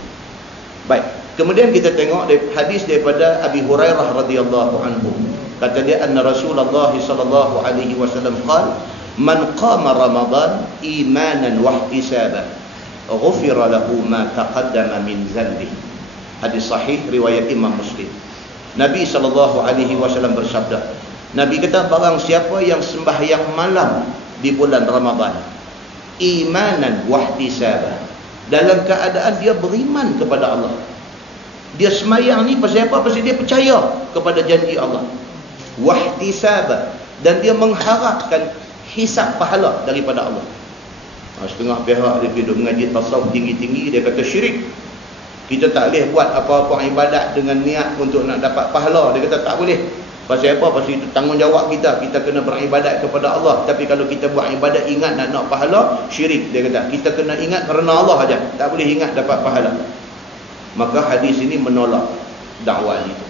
Baik. Kemudian kita tengok hadis daripada Abi Hurairah radhiyallahu anhu. Kata dia, anna Rasulullah sallallahu alaihi wasallam qala, man qama Ramadan imanan wa ihtisaban, ghufira lahu ma taqaddama min dhanbihi. Hadis sahih riwayat Imam Muslim. Nabi SAW bersabda, Nabi kata barang siapa yang sembahyang malam di bulan Ramadan imanan wahtisaban, dalam keadaan dia beriman kepada Allah. Dia sembahyang ni pasal apa? Pasal dia percaya kepada janji Allah. Wahtisaban, dan dia mengharapkan hisab pahala daripada Allah. Setengah pihak dia pergi mengaji tasawuf tinggi-tinggi, dia kata syirik. Kita tak boleh buat apa-apa ibadat dengan niat untuk nak dapat pahala. Dia kata tak boleh. Pasal apa? Pasal itu tanggungjawab kita. Kita kena beribadat kepada Allah. Tapi kalau kita buat ibadat ingat nak pahala, syirik. Dia kata kita kena ingat kerana Allah aja. Tak boleh ingat dapat pahala. Maka hadis ini menolak dakwah itu.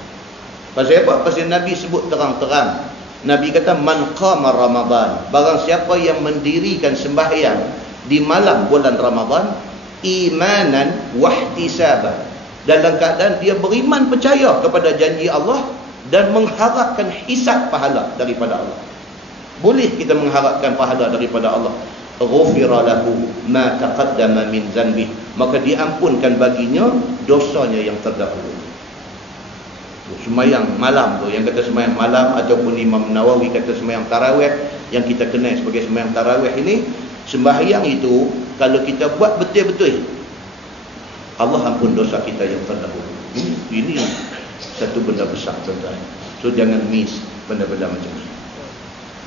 Pasal apa? Pasal Nabi sebut terang-terang. Nabi kata man qama Ramadan, barang siapa yang mendirikan sembahyang di malam bulan Ramadan imanan wahtisaban, dalam keadaan dia beriman percaya kepada janji Allah dan mengharapkan hisab pahala daripada Allah. Boleh kita mengharapkan pahala daripada Allah. Ghufira lahu ma taqaddama min zanbi, maka diampunkan baginya dosanya yang terdahulu. Sembahyang malam tu, yang kata sembahyang malam, ataupun Imam Nawawi kata sembahyang tarawih, yang kita kenal sebagai sembahyang tarawih ini, sembahyang itu kalau kita buat betul-betul, Allah ampun dosa kita yang terdahulu. Ini satu benda besar, tuan-tuan. So jangan miss benda-benda macam ni.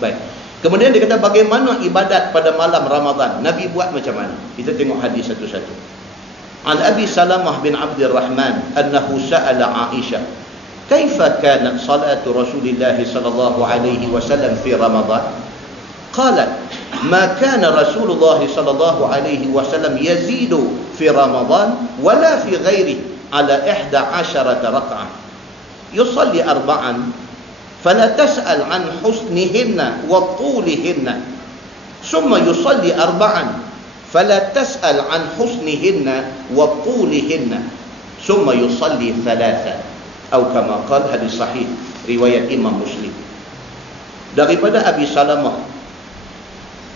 Baik. Kemudian dia kata bagaimana ibadat pada malam Ramadan? Nabi buat macam mana? Kita tengok hadis satu-satu. An Abi Salamah bin Abdurrahman annahu sa'ala Aisyah, kaifa kanat salatu Rasulillah sallallahu alaihi wasallam fi Ramadan? Qalat, ma kana Rasulullah sallallahu alaihi wasallam yazidu fi Ramadan wala fi ghairi ala 11 rak'ah. Yusalli arba'an fala tas'al an husnihinna wa tulihinna. Summa yusalli arba'an fala tas'al an husnihinna wa tulihinna. Summa yusalli thalatha. Atau kama qala, hadis sahih riwayat Imam Muslim. Daripada Abi Salamah,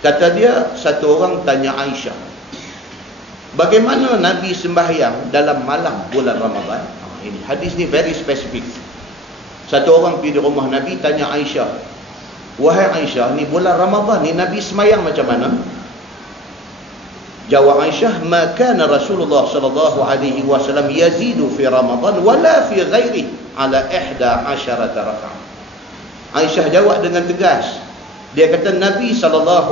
kata dia, satu orang tanya Aisyah, bagaimana Nabi sembahyang dalam malam bulan Ramadan? Ini hadis ni very specific. Satu orang pergi di rumah Nabi, tanya Aisyah, wahai Aisyah, ni bulan Ramadan ni Nabi sembahyang macam mana? Jawab Aisyah, ma kana Rasulullah sallallahu alaihi wasallam yazidu fi Ramadan wala fi ghairi ala 11 rak'ah. Aisyah jawab dengan tegas. Dia kata Nabi SAW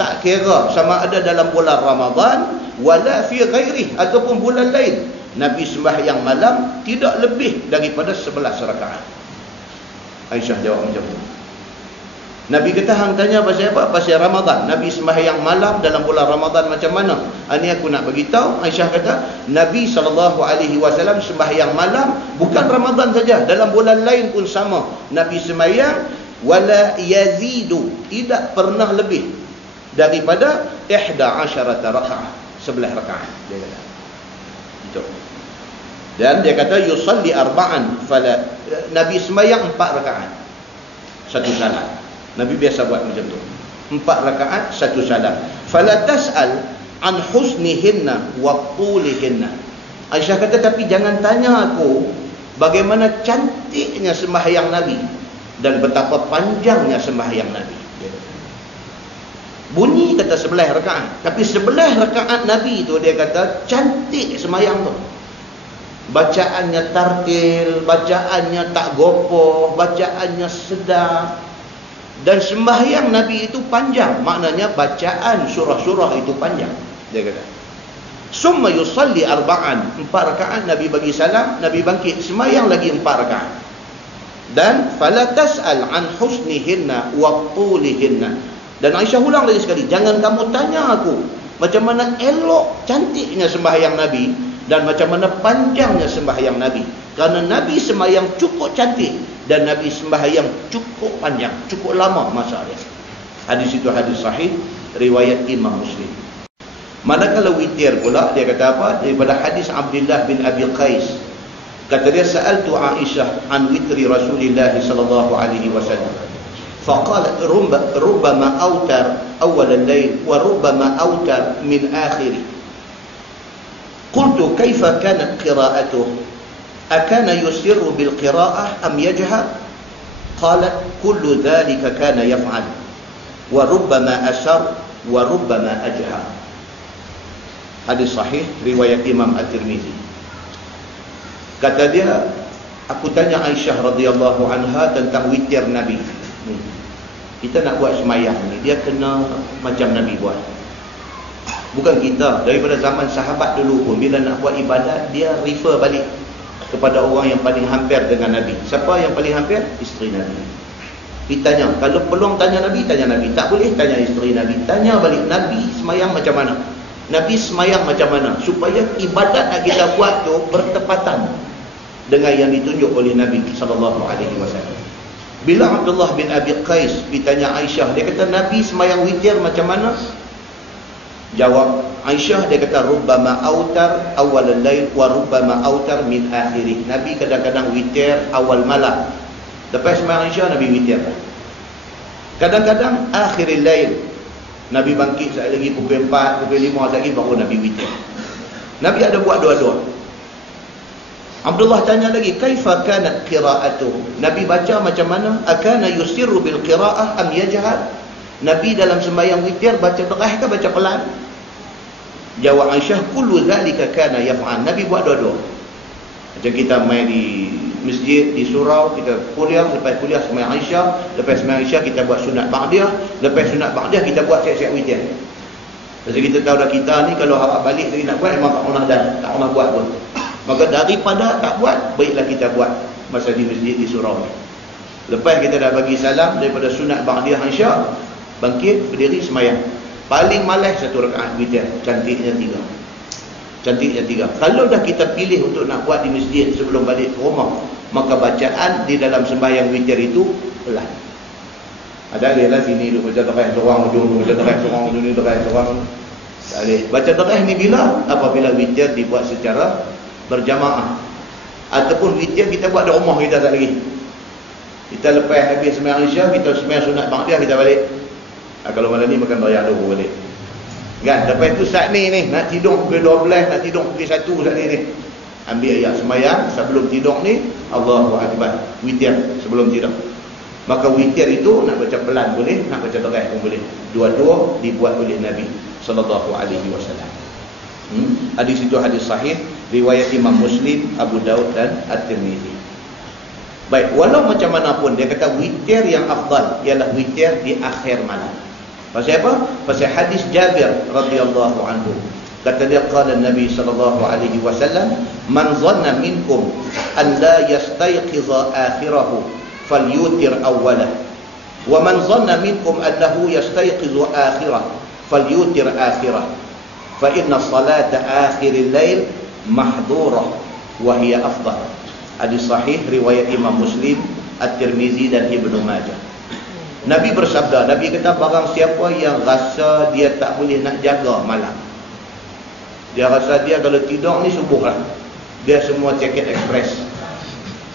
tak kira sama ada dalam bulan Ramadan wala fi ghairi, ataupun bulan lain, Nabi sembahyang malam tidak lebih daripada 11 rakaat. Aisyah jawab macam tu. Nabi kata hang tanya pasal apa? Pasal Ramadan. Nabi sembahyang malam dalam bulan Ramadan macam mana? Ini aku nak bagi tahu. Aisyah kata, Nabi SAW sembahyang malam bukan Ramadan saja, dalam bulan lain pun sama. Nabi sembahyang wala yazidu, tidak pernah lebih daripada 11 rakaat, 11 rakaat dia kata. Itu. Dan dia kata yusalli arba'an, fala, Nabi sembahyang 4 rakaat, 1 salam. Nabi biasa buat macam tu. 4 rakaat, 1 salam. Fala tas'al an husnihinna wa tulihinna. Aisyah kata, tapi jangan tanya aku bagaimana cantiknya sembahyang Nabi dan betapa panjangnya sembahyang Nabi. Bunyi kata 11 rakaat, tapi 11 rakaat Nabi tu dia kata cantik sembahyang tu. Bacaannya tartil, bacaannya tak gopoh, bacaannya sedap. Dan sembahyang Nabi itu panjang, maknanya bacaan surah-surah itu panjang, dia kata. Summa yusalli arba'an, 4 rakaat Nabi bagi salam, Nabi bangkit sembahyang lagi 4 rakaat. Dan fala tas'al an husnihinna wa tulihinna. Dan Aisyah ulang lagi sekali, jangan kamu tanya aku macam mana elok cantiknya sembahyang Nabi dan macam mana panjangnya sembahyang Nabi. Kerana Nabi sembahyang cukup cantik dan Nabi sembahyang cukup panjang, cukup lama masa dia. Hadis itu hadis sahih riwayat Imam Muslim. Manakala witir pula, dia kata apa? Daripada hadis Abdullah bin Abi Qais. Kata dia, sa'altu Aisyah an witri Rasulullah sallallahu alaihi wasallam. Faqalat rubbama autar awal al-lail wa rubbama autar min akhirih. Qultu kaifa kanat qira'atuhu? أكان يسر بالقراءة أم يجهر؟ قالت كل ذلك كان يفعل وربما أسر وربما أجهر. Hadis sahih riwayat Imam At-Tirmizi. Kata dia, aku tanya Aisyah radhiyallahu anha tentang witir Nabi. Kita nak buat semayang ni, dia kena macam Nabi buat. Bukan kita, daripada zaman sahabat dulu pun bila nak buat ibadat, dia refer balik kepada orang yang paling hampir dengan Nabi. Siapa yang paling hampir? Isteri Nabi. Ditanya, kalau peluang tanya Nabi, tanya Nabi. Tak boleh, tanya isteri Nabi. Tanya balik, Nabi semayang macam mana? Nabi semayang macam mana? Supaya ibadat yang kita buat tu bertepatan dengan yang ditunjuk oleh Nabi SAW. Bila Abdullah bin Abi Qais ditanya Aisyah, dia kata Nabi semayang witir macam mana? Jawab Aisyah, dia kata rubbama autar awal al-lail wa rubbama autar min akhirih. Nabi kadang-kadang witir awal malam. Lepas sembahyang Aisyah, Nabi witir. Kadang-kadang akhir al-lail, Nabi bangkit sekali lagi pukul 4, pukul 5 lagi baru Nabi witir. Nabi ada buat dua-dua. Abdullah tanya lagi, kaifa kanat qira'atuhu? Nabi baca macam mana? Akana yusirru bil qira'ah am yajhar? Nabi dalam sembahyang witir baca deras ke baca pelan? Jawab Aisyah, kullu zalika kana yaf'al. Nabi buat dua-dua. Macam kita main di masjid, di surau, kita kuliah, lepas kuliah sembahyang Aisyah, lepas sembahyang Aisyah kita buat sunat ba'diyah, lepas sunat ba'diyah kita buat siap-siap witir. Sebab kita tahu dah kita ni kalau harap balik lagi nak buat memang tak pernah buat pun. Maka daripada tak buat, baiklah kita buat masa di masjid, di surau ni. Lepas kita dah bagi salam daripada sunat ba'diyah Aisyah, bangkit, berdiri, semayang. Paling malas 1 rakaat witir. Cantiknya 3. Cantiknya 3. Kalau dah kita pilih untuk nak buat di masjid sebelum balik ke rumah, maka bacaan di dalam sembahyang witir itu pelan. Ada dia lah sini duduk baca deras seorang ujung, baca deras seorang ujung ni, deras seorang. Tak boleh. Baca deras ni bila? Apabila witir dibuat secara berjamaah. Ataupun witir kita buat di rumah kita tak lagi. Kita lepas habis sembahyang Isyak, kita sembahyang sunat ba'diyah, kita balik. Kalau malam ni makan raya dulu balik. Kan? Lepas tu saat ni nak tidur pukul 12, nak tidur pukul 1 saat ni. Ambil ayat sembahyang sebelum tidur ni, Allahu Akbar. Witir sebelum tidur. Maka witir itu nak baca pelan boleh, nak baca deras pun boleh. Dua-dua dibuat oleh Nabi sallallahu alaihi wasallam. Hadis itu hadis sahih riwayat Imam Muslim, Abu Daud dan At-Tirmizi. Baik, walau macam mana pun dia kata witir yang afdal ialah witir di akhir malam. Pasal apa? Pasal hadis Jabir radhiyallahu anhu. Kata dia, qala Nabi sallallahu alaihi wasallam, man dhanna minkum an la yastayqiza akhirahu falyutir awwalah, Wa man dhanna minkum annahu yastayqizu akhirah falyutir akhirah fa inna salata akhiril lail mahdhurah wa hiya afdal. Hadis sahih riwayat Imam Muslim, At-Tirmizi dan Ibnu Majah. Nabi bersabda, Nabi kata barang siapa yang rasa dia tak boleh nak jaga malam, dia rasa dia kalau tidur ni subuh lah, dia semua tiket ekspres.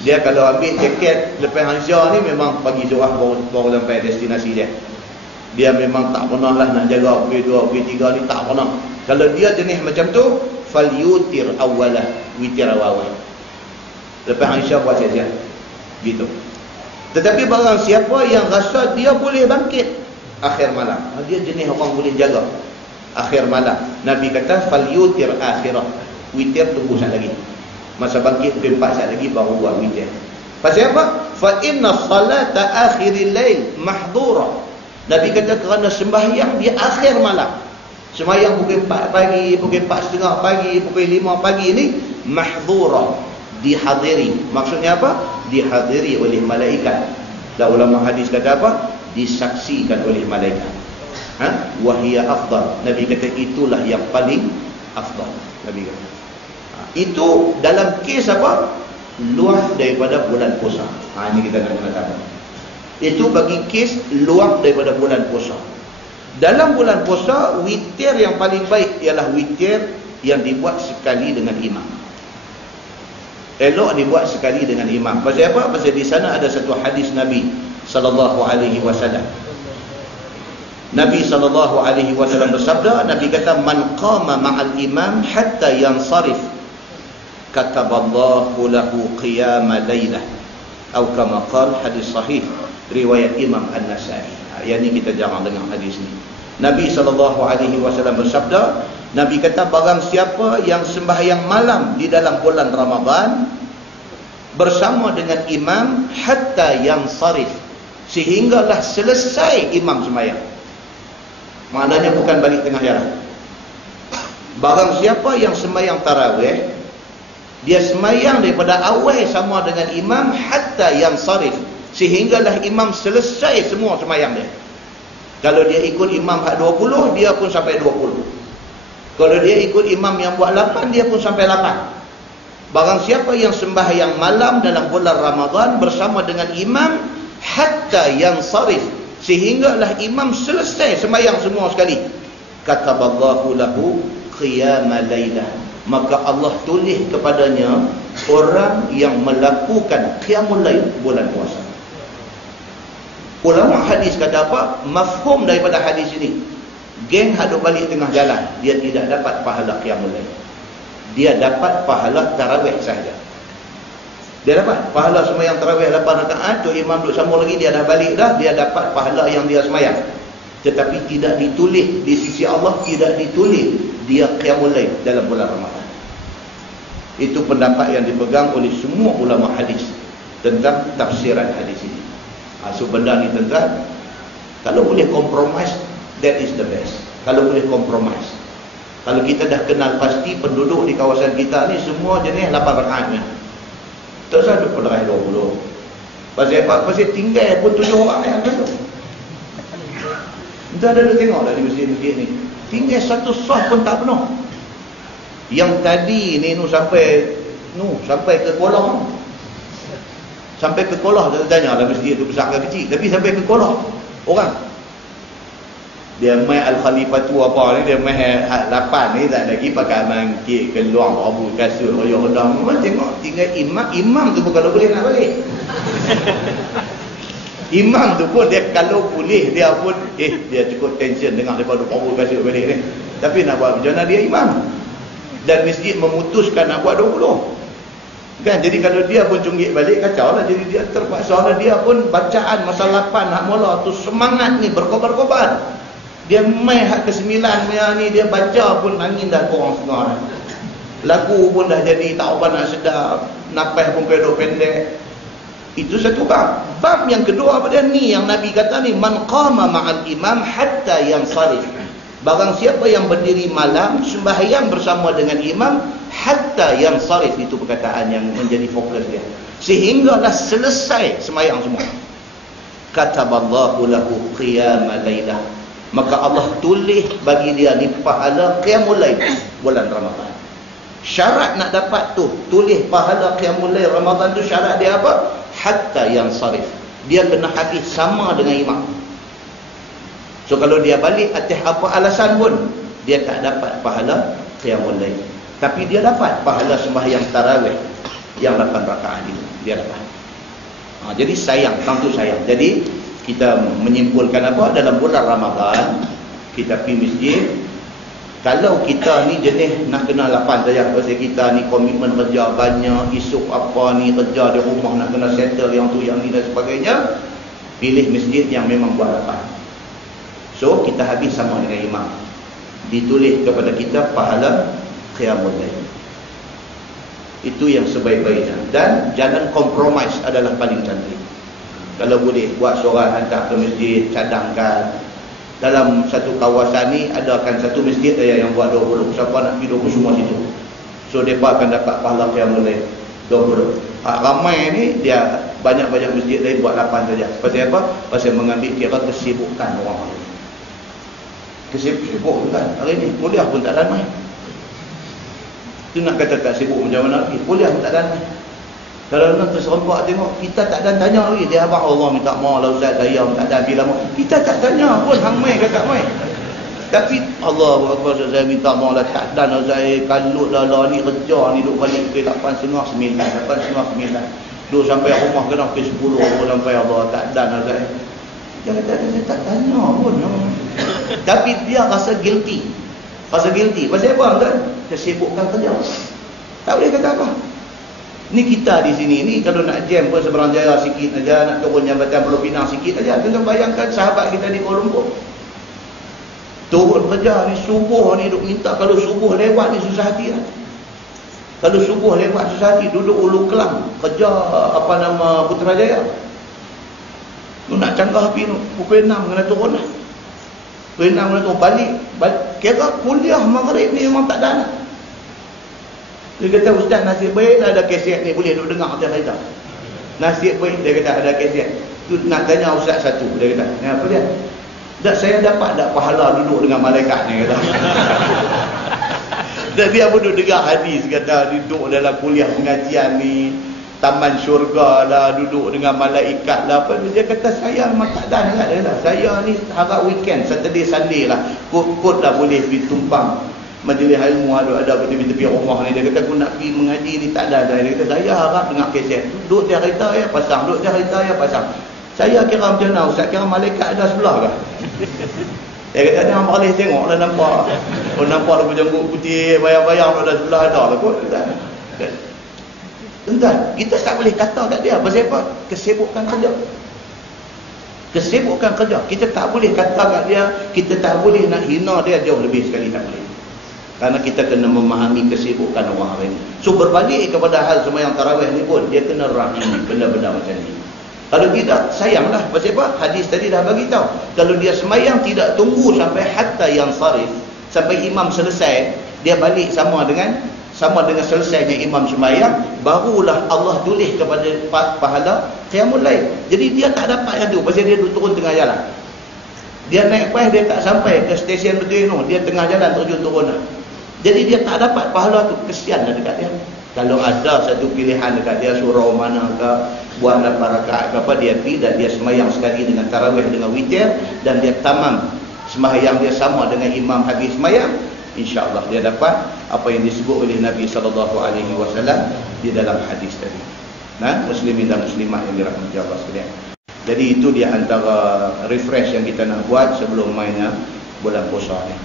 Dia kalau ambil tiket lepas Hansha ni memang pagi surah baru sampai destinasi dia. Dia memang tak pernah lah nak jaga pukul 2, pukul 3 ni, tak pernah. Kalau dia jenis macam tu, falyutir awalah, witir awal. Lepas Hansha buat siap-siap. Gitu. Tetapi barang siapa yang rasa dia boleh bangkit akhir malam, dia jenis orang boleh jaga akhir malam, Nabi kata falyutir akhirah, witir tunggu sekejap lagi. Masa bangkit pukul 4 sekejap lagi baru buat witir. Pasal apa? Fa inna salata akhiril lail mahdhura. Nabi kata kerana sembahyang di akhir malam, sembahyang pukul 4 pagi, pukul 4.30 pagi, pukul 5 pagi ni mahdhura, dihadiri. Maksudnya apa? Dihadiri oleh malaikat. Dan ulama hadis kata apa? Disaksikan oleh malaikat. Wahia afdal. Nabi kata itulah yang paling afdal. Nabi kata itu dalam kes apa? Luar daripada bulan puasa. Ini kita nak kena tahu. Itu bagi kes luar daripada bulan puasa. Dalam bulan puasa, witir yang paling baik ialah witir yang dibuat sekali dengan imam. Elok dibuat sekali dengan imam. Pasal apa? Pasal di sana ada satu hadis Nabi sallallahu alaihi wasallam. Nabi sallallahu alaihi wasallam bersabda, Nabi kata man qama ma'al imam hatta yansarif kataballahu lahu qiyama lailah. Atau kama qala, hadis sahih riwayat Imam An-Nasai. Yang ni kita jarang dengar hadis ni. Nabi sallallahu alaihi wasallam bersabda, Nabi kata barang siapa yang sembahyang malam di dalam bulan Ramadan bersama dengan imam hatta yansarif, sehinggalah selesai imam sembahyang. Maknanya bukan balik tengah jalan. Barang siapa yang sembahyang tarawih, dia sembahyang daripada awal sama dengan imam hatta yansarif, sehinggalah imam selesai semua sembahyang dia. Kalau dia ikut imam hak 20, dia pun sampai 20. Kalau dia ikut imam yang buat 8, dia pun sampai 8. Barang siapa yang sembahyang malam dalam bulan Ramadan bersama dengan imam hatta yansarif, sehinggalah imam selesai sembahyang semua sekali, kataballahu lahu qiyama lailah, maka Allah tulis kepadanya orang yang melakukan qiyamul lail bulan puasa. Ulama hadis kata apa? Mafhum daripada hadis ini, geng hadap balik tengah jalan, dia tidak dapat pahala qiyamul lail. Dia dapat pahala tarawih sahaja. Dia dapat pahala sembahyang tarawih 8 rakaat, tu imam duduk sambung lagi, dia dah balik dah, dia dapat pahala yang dia sembahyang. Tetapi tidak ditulis di sisi Allah, tidak ditulis dia qiyamul lail dalam bulan Ramadan. Itu pendapat yang dipegang oleh semua ulama hadis tentang tafsiran hadis ini. So benda ni tentang, kalau boleh compromise, that is the best. Kalau boleh compromise, kalau kita dah kenal pasti penduduk di kawasan kita ni semua jenis 8 rakaat ni, tak usah duduk penerai 20. Pasal apa? Pasal tinggal pun 7 orang yang duduk. Kita ada tengok dah di masjid-masjid ni, tinggal satu sah pun tak penuh. Yang tadi ni sampai ke kolam. Sampai ke kolah, kita tanya lah masjid tu besar ke kecil, tapi sampai ke kolah orang. Dia main Al-Khalifah tu apa ni, dia main 8 ni tak lagi pakai mangkit keluar abu kasut royong redang. Memang tengok tinggal imam tu pun kalau boleh nak balik. Imam tu pun dia kalau boleh dia pun dia cukup tension dengar daripada abu kasut balik ni. Tapi nak buat macam mana dia imam? Dan masjid memutuskan nak buat 20. Kan, jadi kalau dia pun cunggit balik kacau lah. Jadi dia terpaksa lah, dia pun bacaan masa 8 hak mula tu semangat ni berkobar-kobar. Dia main hak ke-9 ni, dia baca pun angin dah korang setengah dah. Lagu pun dah jadi tak apa nak sedap, napas pun pendek. Itu satu bab. Bab yang kedua pada ni yang Nabi kata ni, man qama ma'al imam hatta yansarif. Barang siapa yang berdiri malam sembahyang bersama dengan imam hatta yansarif, itu perkataan yang menjadi fokus dia, sehinggalah selesai sembahyang semua. kataballahu lahu qiyama lailah, maka Allah tulis bagi dia ni pahala qiyamul lail bulan Ramadan. Syarat nak dapat tu, tulis pahala qiyamul lail Ramadan tu, syarat dia apa? Hatta yang sarif, dia kena habis sama dengan imam. So kalau dia balik atas apa alasan pun, dia tak dapat pahala qiyamul lail, tapi dia dapat pahala sembahyang tarawih yang 8 rakaat itu, dia dapat. Jadi sayang, tentu sayang. Jadi kita menyimpulkan apa? Dalam bulan Ramadan kita pergi masjid. Kalau kita ni jenis nak kena 8 saja, pasal kita ni komitmen kerja banyak, esok apa ni kerja di rumah nak kena settle yang tu yang ni dan sebagainya, pilih masjid yang memang buat 8. So kita habis sama dengan imam, ditulis kepada kita pahala qiyamul lail. Itu yang sebaik-baiknya. Dan jangan kompromis adalah paling cantik. Kalau boleh buat seorang hantar ke masjid, cadangkan. Dalam satu kawasan ni adakan satu masjid saja yang buat 20. Siapa nak pergi 20 semua situ. So mereka akan dapat pahala qiyamul lail 20. Ramai ni dia banyak-banyak masjid lain buat 8 saja. Pasal apa? Pasal mengambil kira kesibukan orang lain. Sibuk kan hari ni, kuliah pun tak ramai. Tu nak kata tak sibuk macam mana lagi, kuliah pun tak ramai. Kalau nak terserempak tengok, kita tak dan tanya lagi, dia abang Allah minta maaf lah Ustaz, saya tak ada bila mau, kita tak tanya pun hang mai ke tak mai. Tapi Allah Akbar, saya minta maaf lah, tak dan saya kalut lah ni kerja ni duk balik ke 8.30 9, 8.30 9, duk sampai rumah kena ke 10 sampai Allah, tak dan saya. Dia kata saya tak tanya pun. Tapi dia rasa guilty. Pasal apa kan? Dia sibukkan kerja. Tak boleh kata apa. Ni kita di sini ni kalau nak jam pun seberang jaya sikit aja, nak turun Jambatan Pulau Pinang sikit aja. Tengok bayangkan sahabat kita di Kuala Lumpur. Turun kerja ni subuh ni duk minta, kalau subuh lewat ni susah hati lah. Kalau subuh lewat susah hati, duduk Ulu Kelang kerja Putrajaya. Tu nak canggah api tu pukul 6 kena turun lah. Pukul 6 kena turun balik. Kira kuliah maghrib ni memang tak ada nak. Dia kata Ustaz nasib baik ada kaset ni boleh duk dengar macam kita. Nasib baik dia kata ada kaset. Tu nak tanya Ustaz satu, dia kata. Apa dia? Tak, saya dapat tak pahala duduk dengan malaikat ni kata. Dan dia pun duduk dengar hadis kata duduk dalam kuliah pengajian ni, taman syurga lah, duduk dengan malaikat lah apa. Dia kata saya memang tak ada lah. Saya ni harap weekend, Saturday Sunday lah, kot lah boleh pergi tumpang majlis ilmu ada tepi-tepi rumah ni. Dia kata aku nak pergi mengaji ni tak ada. Dia kata saya harap dengar kaset. Duduk dia kereta ya pasang, duduk dia kereta ya pasang. Saya kira macam mana Ustaz, kira malaikat ada sebelah kah? Dia kata dia boleh tengok lah, nampak. Oh nampak dia janggut putih bayang-bayang ada sebelah ada lah kot. Tuan-tuan, kita tak boleh kata kat dia. Pasal apa? Kesibukan kerja. Kesibukan kerja. Kita tak boleh kata kat dia, kita tak boleh nak hina dia, jauh lebih sekali tak boleh. Karena kita kena memahami kesibukan orang lain. So berbalik kepada hal sembahyang tarawih ni pun, dia kena rahim benda-benda macam ni. Kalau tidak, sayanglah. Pasal apa? Hadis tadi dah bagi tahu. Kalau dia sembahyang tidak tunggu sampai hatta yang sarif, sampai imam selesai, dia balik sama dengan selesainya imam sembahyang, barulah Allah tulis kepada pahala qiyamul lail. Jadi dia tak dapat yang tu, pasal dia turun tengah jalan. Dia naik bas, dia tak sampai ke stesen betul tu, dia tengah jalan terjun turun lah. Jadi dia tak dapat pahala tu, kesianlah dekat dia. Kalau ada satu pilihan dekat dia, surau mana ke, buat 8 rakaat ke apa, dia pergi dan dia sembahyang sekali dengan tarawih dengan witir, dan dia tamam sembahyang dia sama dengan imam habis sembahyang, insya-Allah dia dapat apa yang disebut oleh Nabi SAW di dalam hadis tadi. Nah, muslimin dan muslimat yang dirahmati Allah sekalian. Jadi itu dia antara refresh yang kita nak buat sebelum mainnya bulan puasa ni.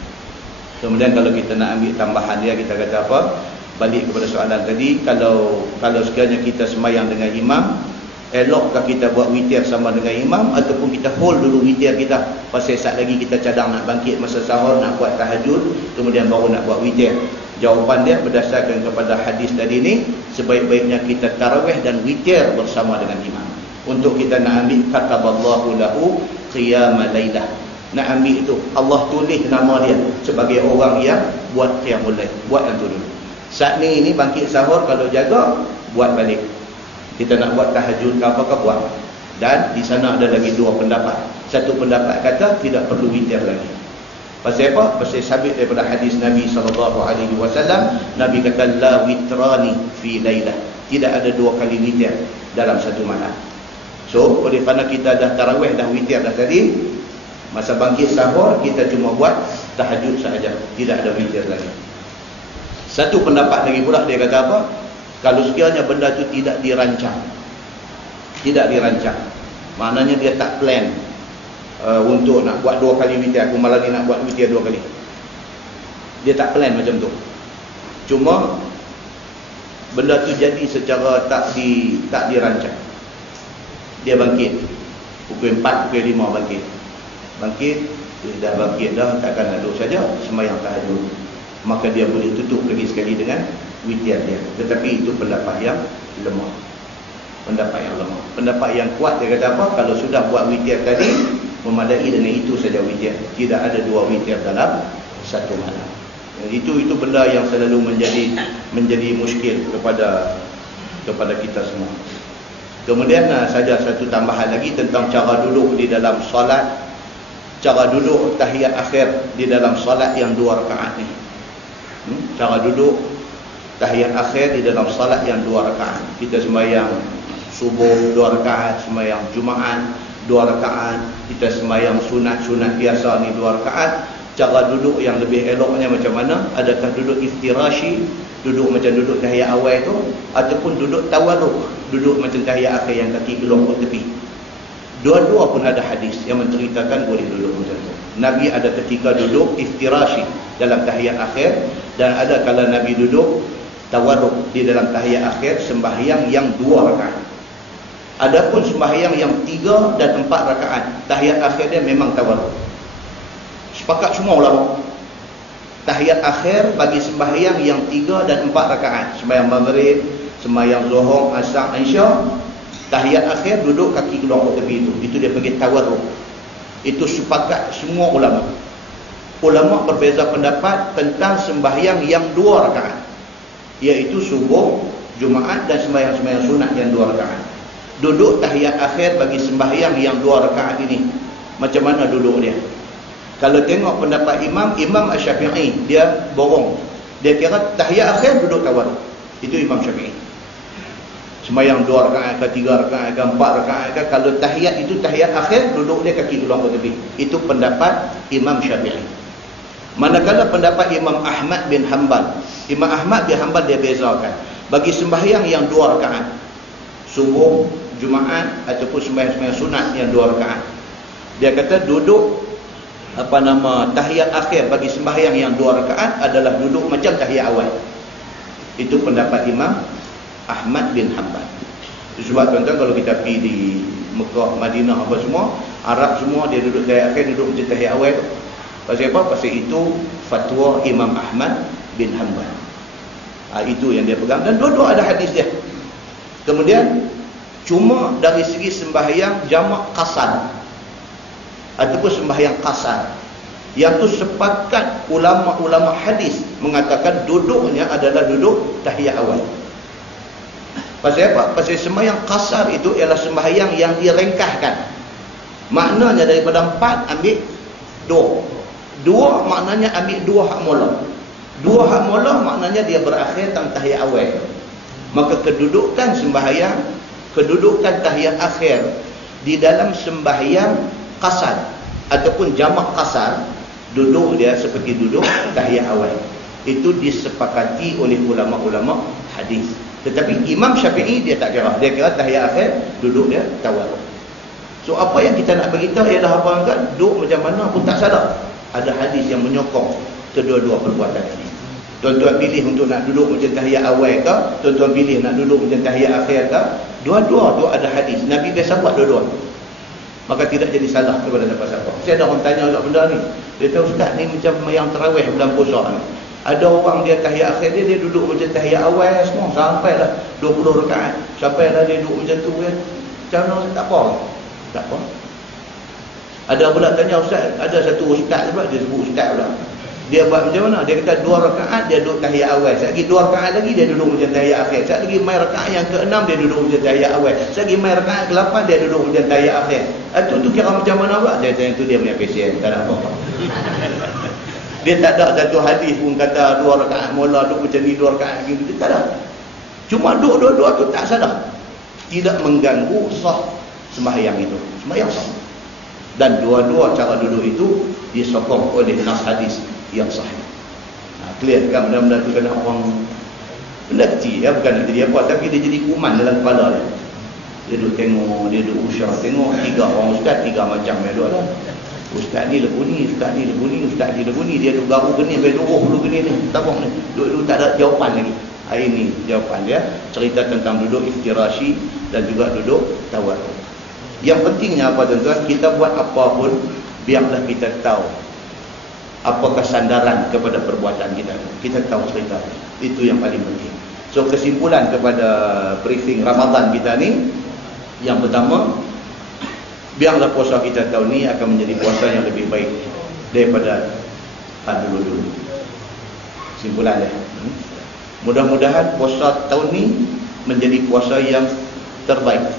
Kemudian kalau kita nak ambil tambahan dia, kita kata apa? Balik kepada soalan tadi, kalau sekiranya kita sembahyang dengan imam, elokkah kita buat witir sama dengan imam ataupun kita hold dulu witir kita, pasal saat lagi kita cadang nak bangkit masa sahur, nak buat tahajud, kemudian baru nak buat witir. Jawapan dia berdasarkan kepada hadis tadi ni, sebaik-baiknya kita tarawih dan witir bersama dengan imam. Untuk kita nak ambil kataballahu lahu qiyama lailah, nak ambil itu Allah tulis nama dia sebagai orang yang buat qiyamul lail, buat yang tu dulu. Saat ni bangkit sahur, kalau jaga buat balik. Kita nak buat tahajud ke apa ke buat. Dan di sana ada lagi dua pendapat. Satu pendapat kata tidak perlu witir lagi. Pasal apa? Pasal sabit daripada hadis Nabi SAW. Nabi kata la witrani fi lailah. Tidak ada dua kali witir dalam satu malam. So, oleh kerana kita dah tarawih, dah witir dah tadi, masa bangkit sahur kita cuma buat tahajud sahaja, tidak ada witir lagi. Satu pendapat lagi pula, dia kata apa? Kalau sekiranya benda tu tidak dirancang, maknanya dia tak plan untuk nak buat dua kali witir. Aku malam ni nak buat witir dua kali. Dia tak plan macam tu. Cuma benda tu jadi secara tak dirancang. Dia bangkit pukul 4, pukul 5 bangkit, dia dah bangkit dah, takkan nak duduk saja sembahyang tahajud, maka dia boleh tutup lagi sekali dengan witir dia. Tetapi itu pendapat yang lemah. Pendapat yang kuat, dia kata apa? Kalau sudah buat witir tadi, memadai dengan itu saja witir. Tidak ada dua witir dalam satu malam. Itu benda yang selalu menjadi muskil kepada kita semua. Kemudian saja satu tambahan lagi tentang cara duduk di dalam solat. Cara duduk tahiyat akhir di dalam solat yang 2 rakaat ni. Cara duduk tahiyat akhir di dalam solat yang 2 rakaat. Kita sembahyang subuh 2 rakaat, sembahyang Jumaat 2 rakaat, kita sembahyang sunat biasa ni 2 rakaat. Cara duduk yang lebih eloknya macam mana? Adakah duduk iftirashi, duduk macam duduk tahiyat awal tu, ataupun duduk tawarruk, duduk macam tahiyat akhir yang kaki gelong ke tepi? Dua-dua pun ada hadis yang menceritakan boleh duduk macam tu. Nabi ada ketika duduk iftirashi dalam tahiyat akhir, dan ada kala Nabi duduk tawarruk di dalam tahiyat akhir sembahyang yang 2 rakaat. Adapun sembahyang yang 3 dan 4 rakaat, tahiyat akhir dia memang tawarruk. Sepakat semua ulama. Tahiyat akhir bagi sembahyang yang 3 dan 4 rakaat, sembahyang maghrib, sembahyang zuhur, asar, isya, tahiyat akhir duduk kaki gelong ke tepi itu dia panggil tawarruk. Itu sepakat semua ulama. Ulama berbeza pendapat tentang sembahyang yang 2 rakaat, iaitu subuh, Jumaat dan sembahyang-sembahyang sunat yang 2 rakaat. Duduk tahiyat akhir bagi sembahyang yang 2 rakaat ini, macam mana duduk dia? Kalau tengok pendapat Imam Syafi'i, dia borong. Dia kira tahiyat akhir duduk tawarruk. Itu Imam Syafi'i. Sembahyang 2 rakaat ke 3 rakaat ke 4 rakaat ke, kalau tahiyat itu tahiyat akhir, duduk dia kaki gelong ke tepi. Itu pendapat Imam Syafi'i. Manakala pendapat Imam Ahmad bin Hanbal, Imam Ahmad bin Hanbal dia bezakan. Bagi sembahyang yang 2 rakaat, subuh, Jumaat ataupun sembahyang-sembahyang sunat yang 2 rakaat, dia kata duduk tahiyat akhir bagi sembahyang yang 2 rakaat adalah duduk macam tahiyat awal. Itu pendapat Imam Ahmad bin Hanbal. Itu sebab tuan-tuan kalau kita pergi di Mekah, Madinah apa semua, Arab semua dia duduk tahiyat akhir, duduk macam tahiyat awal tu. Pasal apa? Pasal itu fatwa Imam Ahmad bin Hanbal. Itu yang dia pegang, dan dua-dua ada hadis dia. Kemudian cuma dari segi sembahyang jamak qasar ataupun sembahyang qasar, yang tu sepakat ulama-ulama hadis mengatakan duduknya adalah duduk tahiyat awal. Pasal apa? Pasal sembahyang qasar itu ialah sembahyang yang direngkahkan. Maknanya daripada 4 ambil 2. 2 maknanya ambil 2 hak mula. 2 hak mula maknanya dia berakhir tang tahiyat awal. Maka kedudukan sembahyang, kedudukan tahiyat akhir di dalam sembahyang qasar ataupun jamak qasar, duduk dia seperti duduk tahiyat awal. Itu disepakati oleh ulama-ulama hadis. Tetapi Imam Syafi'i dia tak kira. Dia kira tahiyat akhir duduk dia tawarruk. So apa yang kita nak beritahu ialah apa angkat duduk macam mana pun tak salah. Ada hadis yang menyokong kedua-dua perbuatan ini. Tuan-tuan pilih untuk nak duduk macam tahiyat awal ke, tuan-tuan pilih nak duduk macam tahiyat akhir ke, dua-dua tu ada hadis. Nabi biasa buat dua-dua. Maka tidak jadi salah kepada siapa-siapa. Saya ada orang tanya agak benda ni. Dia tahu ustaz ni macam yang tarawih bulan puasa ni. Ada orang dia tahiyat akhir dia duduk macam tahiyat awal semua sampailah 20 rakaat. Sampailah dia duduk macam tu kan. Macam mana tak apa. Tak apa. Ada pula tanya ustaz, ada satu ustaz pula dia sebut ustaz pula. Dia buat macam mana? Dia kata 2 rakaat dia duduk tahiyat awal. Sekali 2 rakaat lagi dia duduk macam tahiyat akhir. Sekali lagi mai rakaat yang ke-6 dia duduk macam tahiyat awal. Sekali mai rakaat ke-8 dia duduk macam tahiyat akhir. Itu kira macam mana pula? Dia tanya tu dia punya pasien, tak ada apa-apa. Dia tak ada satu hadis pun kata 2 rakaat mula duduk macam ni, 2 rakaat lagi. Dia tak ada. Cuma duduk dua-dua tu tak sadar. Tidak mengganggu sah sembahyang itu. Sembahyang sah. Dan dua-dua cara duduk itu disokong oleh nas hadis yang sahih. Clear kan? Benda-benda tu kena orang benda kecil ya, bukan nak jadi apa, tapi dia jadi kuman dalam kepala dia. Dia duduk tengok, dia duduk usyah tengok 3 orang ustaz, 3 macam yang duduk lah. Ustaz ni lebu ni, ustaz ni lebu ni, ustaz ni lebu ni, dia duduk garu geni, sampai duruh dulu geni ni, tabung ni. Duduk tak ada jawapan lagi. Hari ni jawapan dia cerita tentang duduk iftirashi dan juga duduk tawaduk. Yang pentingnya apa tuan-tuan, kita buat apa pun biarlah kita tahu apakah sandaran kepada perbuatan kita. Kita tahu cerita. Itu yang paling penting. So kesimpulan kepada briefing Ramadan kita ni, yang pertama, biarlah puasa kita tahun ni akan menjadi puasa yang lebih baik daripada dulu-dulu. Kesimpulan dia. Mudah-mudahan puasa tahun ni menjadi puasa yang terbaik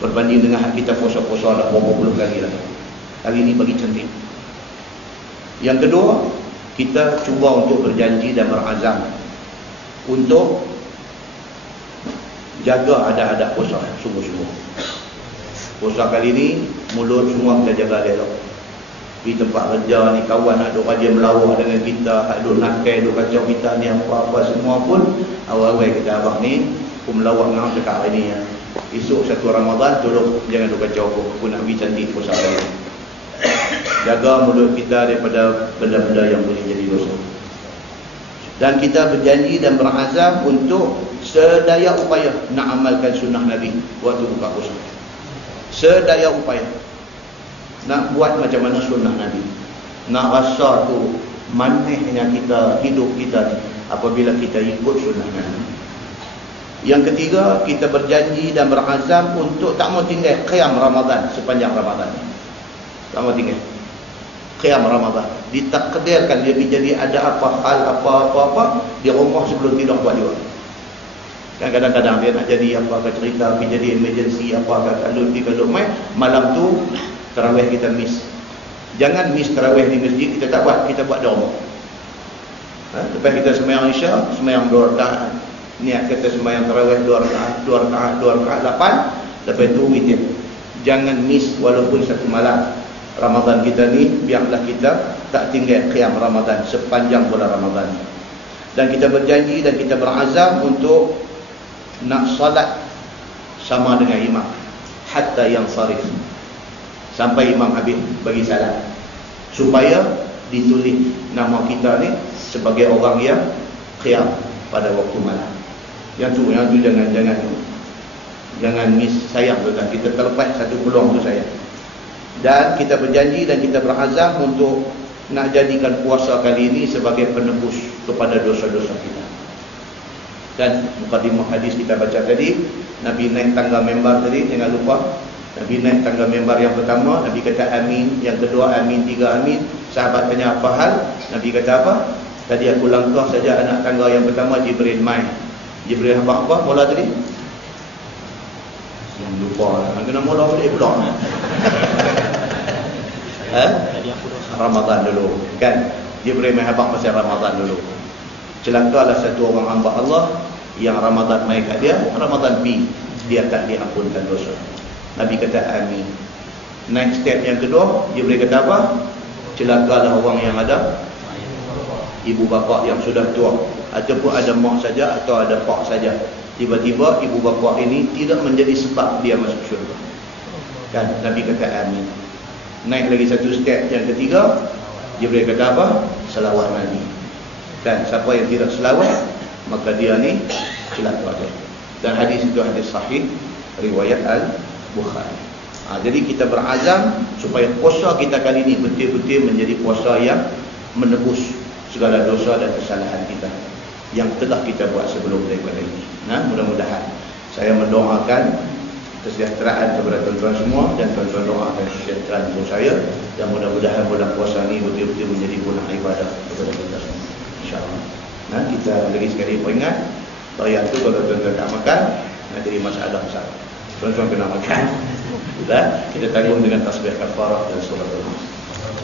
berbanding dengan kita puasa-puasa dah berapa puluh kali lagi. Kali ni bagi cantik. Yang kedua, kita cuba untuk berjanji dan berazam untuk jaga adab-adab puasa sungguh-sungguh. Puasa kali ni mulut semua kita jaga elok. Di tempat kerja ni kawan ada rajin melawak dengan kita, ada nakai, ada kacau kita ni apa-apa semua pun awal-awal kita abang ni aku melawak dengan dekat hari ni ya. Esok 1 Ramadan tolong jangan ada kacau aku nak pergi cantik puasa kali ni. Jaga mulut kita daripada benda-benda yang boleh jadi dosa. Dan kita berjanji dan berazam untuk sedaya upaya nak amalkan sunnah Nabi waktu buka puasa. Sedaya upaya nak buat macam mana sunnah Nabi. Nak rasa tu manisnya kita hidup kita apabila kita ikut sunnah Nabi. Yang ketiga, kita berjanji dan berazam untuk tak mau tinggal qiyam Ramadan sepanjang Ramadan. Tak mau tinggal qiyam Ramadan. Ditakdirkan dia jadi ada apa hal apa-apa di rumah sebelum tidur buat juga. Kan kadang-kadang dia nak jadi apa ke cerita, pergi jadi emergency apa ke kalau main malam tu tarawih kita miss. Jangan miss tarawih di masjid, kita tak buat, kita buat di rumah. Lepas kita sembahyang Isya, sembahyang 2 rakaat. Niat kita sembahyang tarawih 2 rakaat 8, lepas tu witir. Jangan miss walaupun satu malam. Ramadan kita ni biarlah kita tak tinggal qiyam Ramadan sepanjang bulan Ramadan. Dan kita berjanji dan kita berazam untuk nak salat sama dengan imam hatta yang sarif, sampai imam habis bagi salat, supaya ditulis nama kita ni sebagai orang yang qiyam pada waktu malam. Yang tu jangan miss, sayang tu kan, kita terlepas satu peluang tu sayang. Dan kita berjanji dan kita berazam untuk nak jadikan puasa kali ini sebagai penebus kepada dosa-dosa kita. Dan mukadimah hadis kita baca tadi, Nabi naik tangga mimbar tadi, jangan lupa. Nabi naik tangga mimbar yang pertama, Nabi kata amin, yang kedua amin, 3 amin. Sahabat tanya apa hal? Nabi kata apa? Tadi aku langkah saja anak tangga yang pertama, Jibril main. Jibril apa mula tadi? Lupa, kena mula balik pula. Ramadan dulu kan, Jibril main habaq pasal Ramadan dulu. Celakalah satu orang hamba Allah yang Ramadan main kat dia, Ramadan pi, dia tak diampunkan dosa. Nabi kata amin. Next step yang kedua, Jibril kata apa? Celakalah orang yang ada ibu bapa yang sudah tua, ataupun ada mak saja atau ada pak saja. Tiba-tiba ibu bapa ini tidak menjadi sebab dia masuk syurga. Kan Nabi kata amin. Naik lagi satu step yang ketiga, Jibril kata apa? Selawat Nabi. Dan siapa yang tidak selawat, maka dia ni celaka dia. Dan hadis itu hadis sahih riwayat Al-Bukhari. Jadi kita berazam supaya puasa kita kali ini betul-betul menjadi puasa yang menebus segala dosa dan kesalahan kita yang telah kita buat sebelum daripada ini. Mudah-mudahan saya mendoakan kesejahteraan kepada tuan-tuan semua, dan tuan-tuan doakan kesejahteraan untuk saya, dan mudah-mudahan bulan puasa ini betul-betul menjadi bulan ibadah kepada kita semua, insya-Allah. Nah, kita lagi sekali peringat, bayar tu kalau tuan-tuan tak makan, nak jadi masalah besar. Tuan-tuan kena makan. Kita tanggung dengan tasbih kafarah dan surah al-Nas.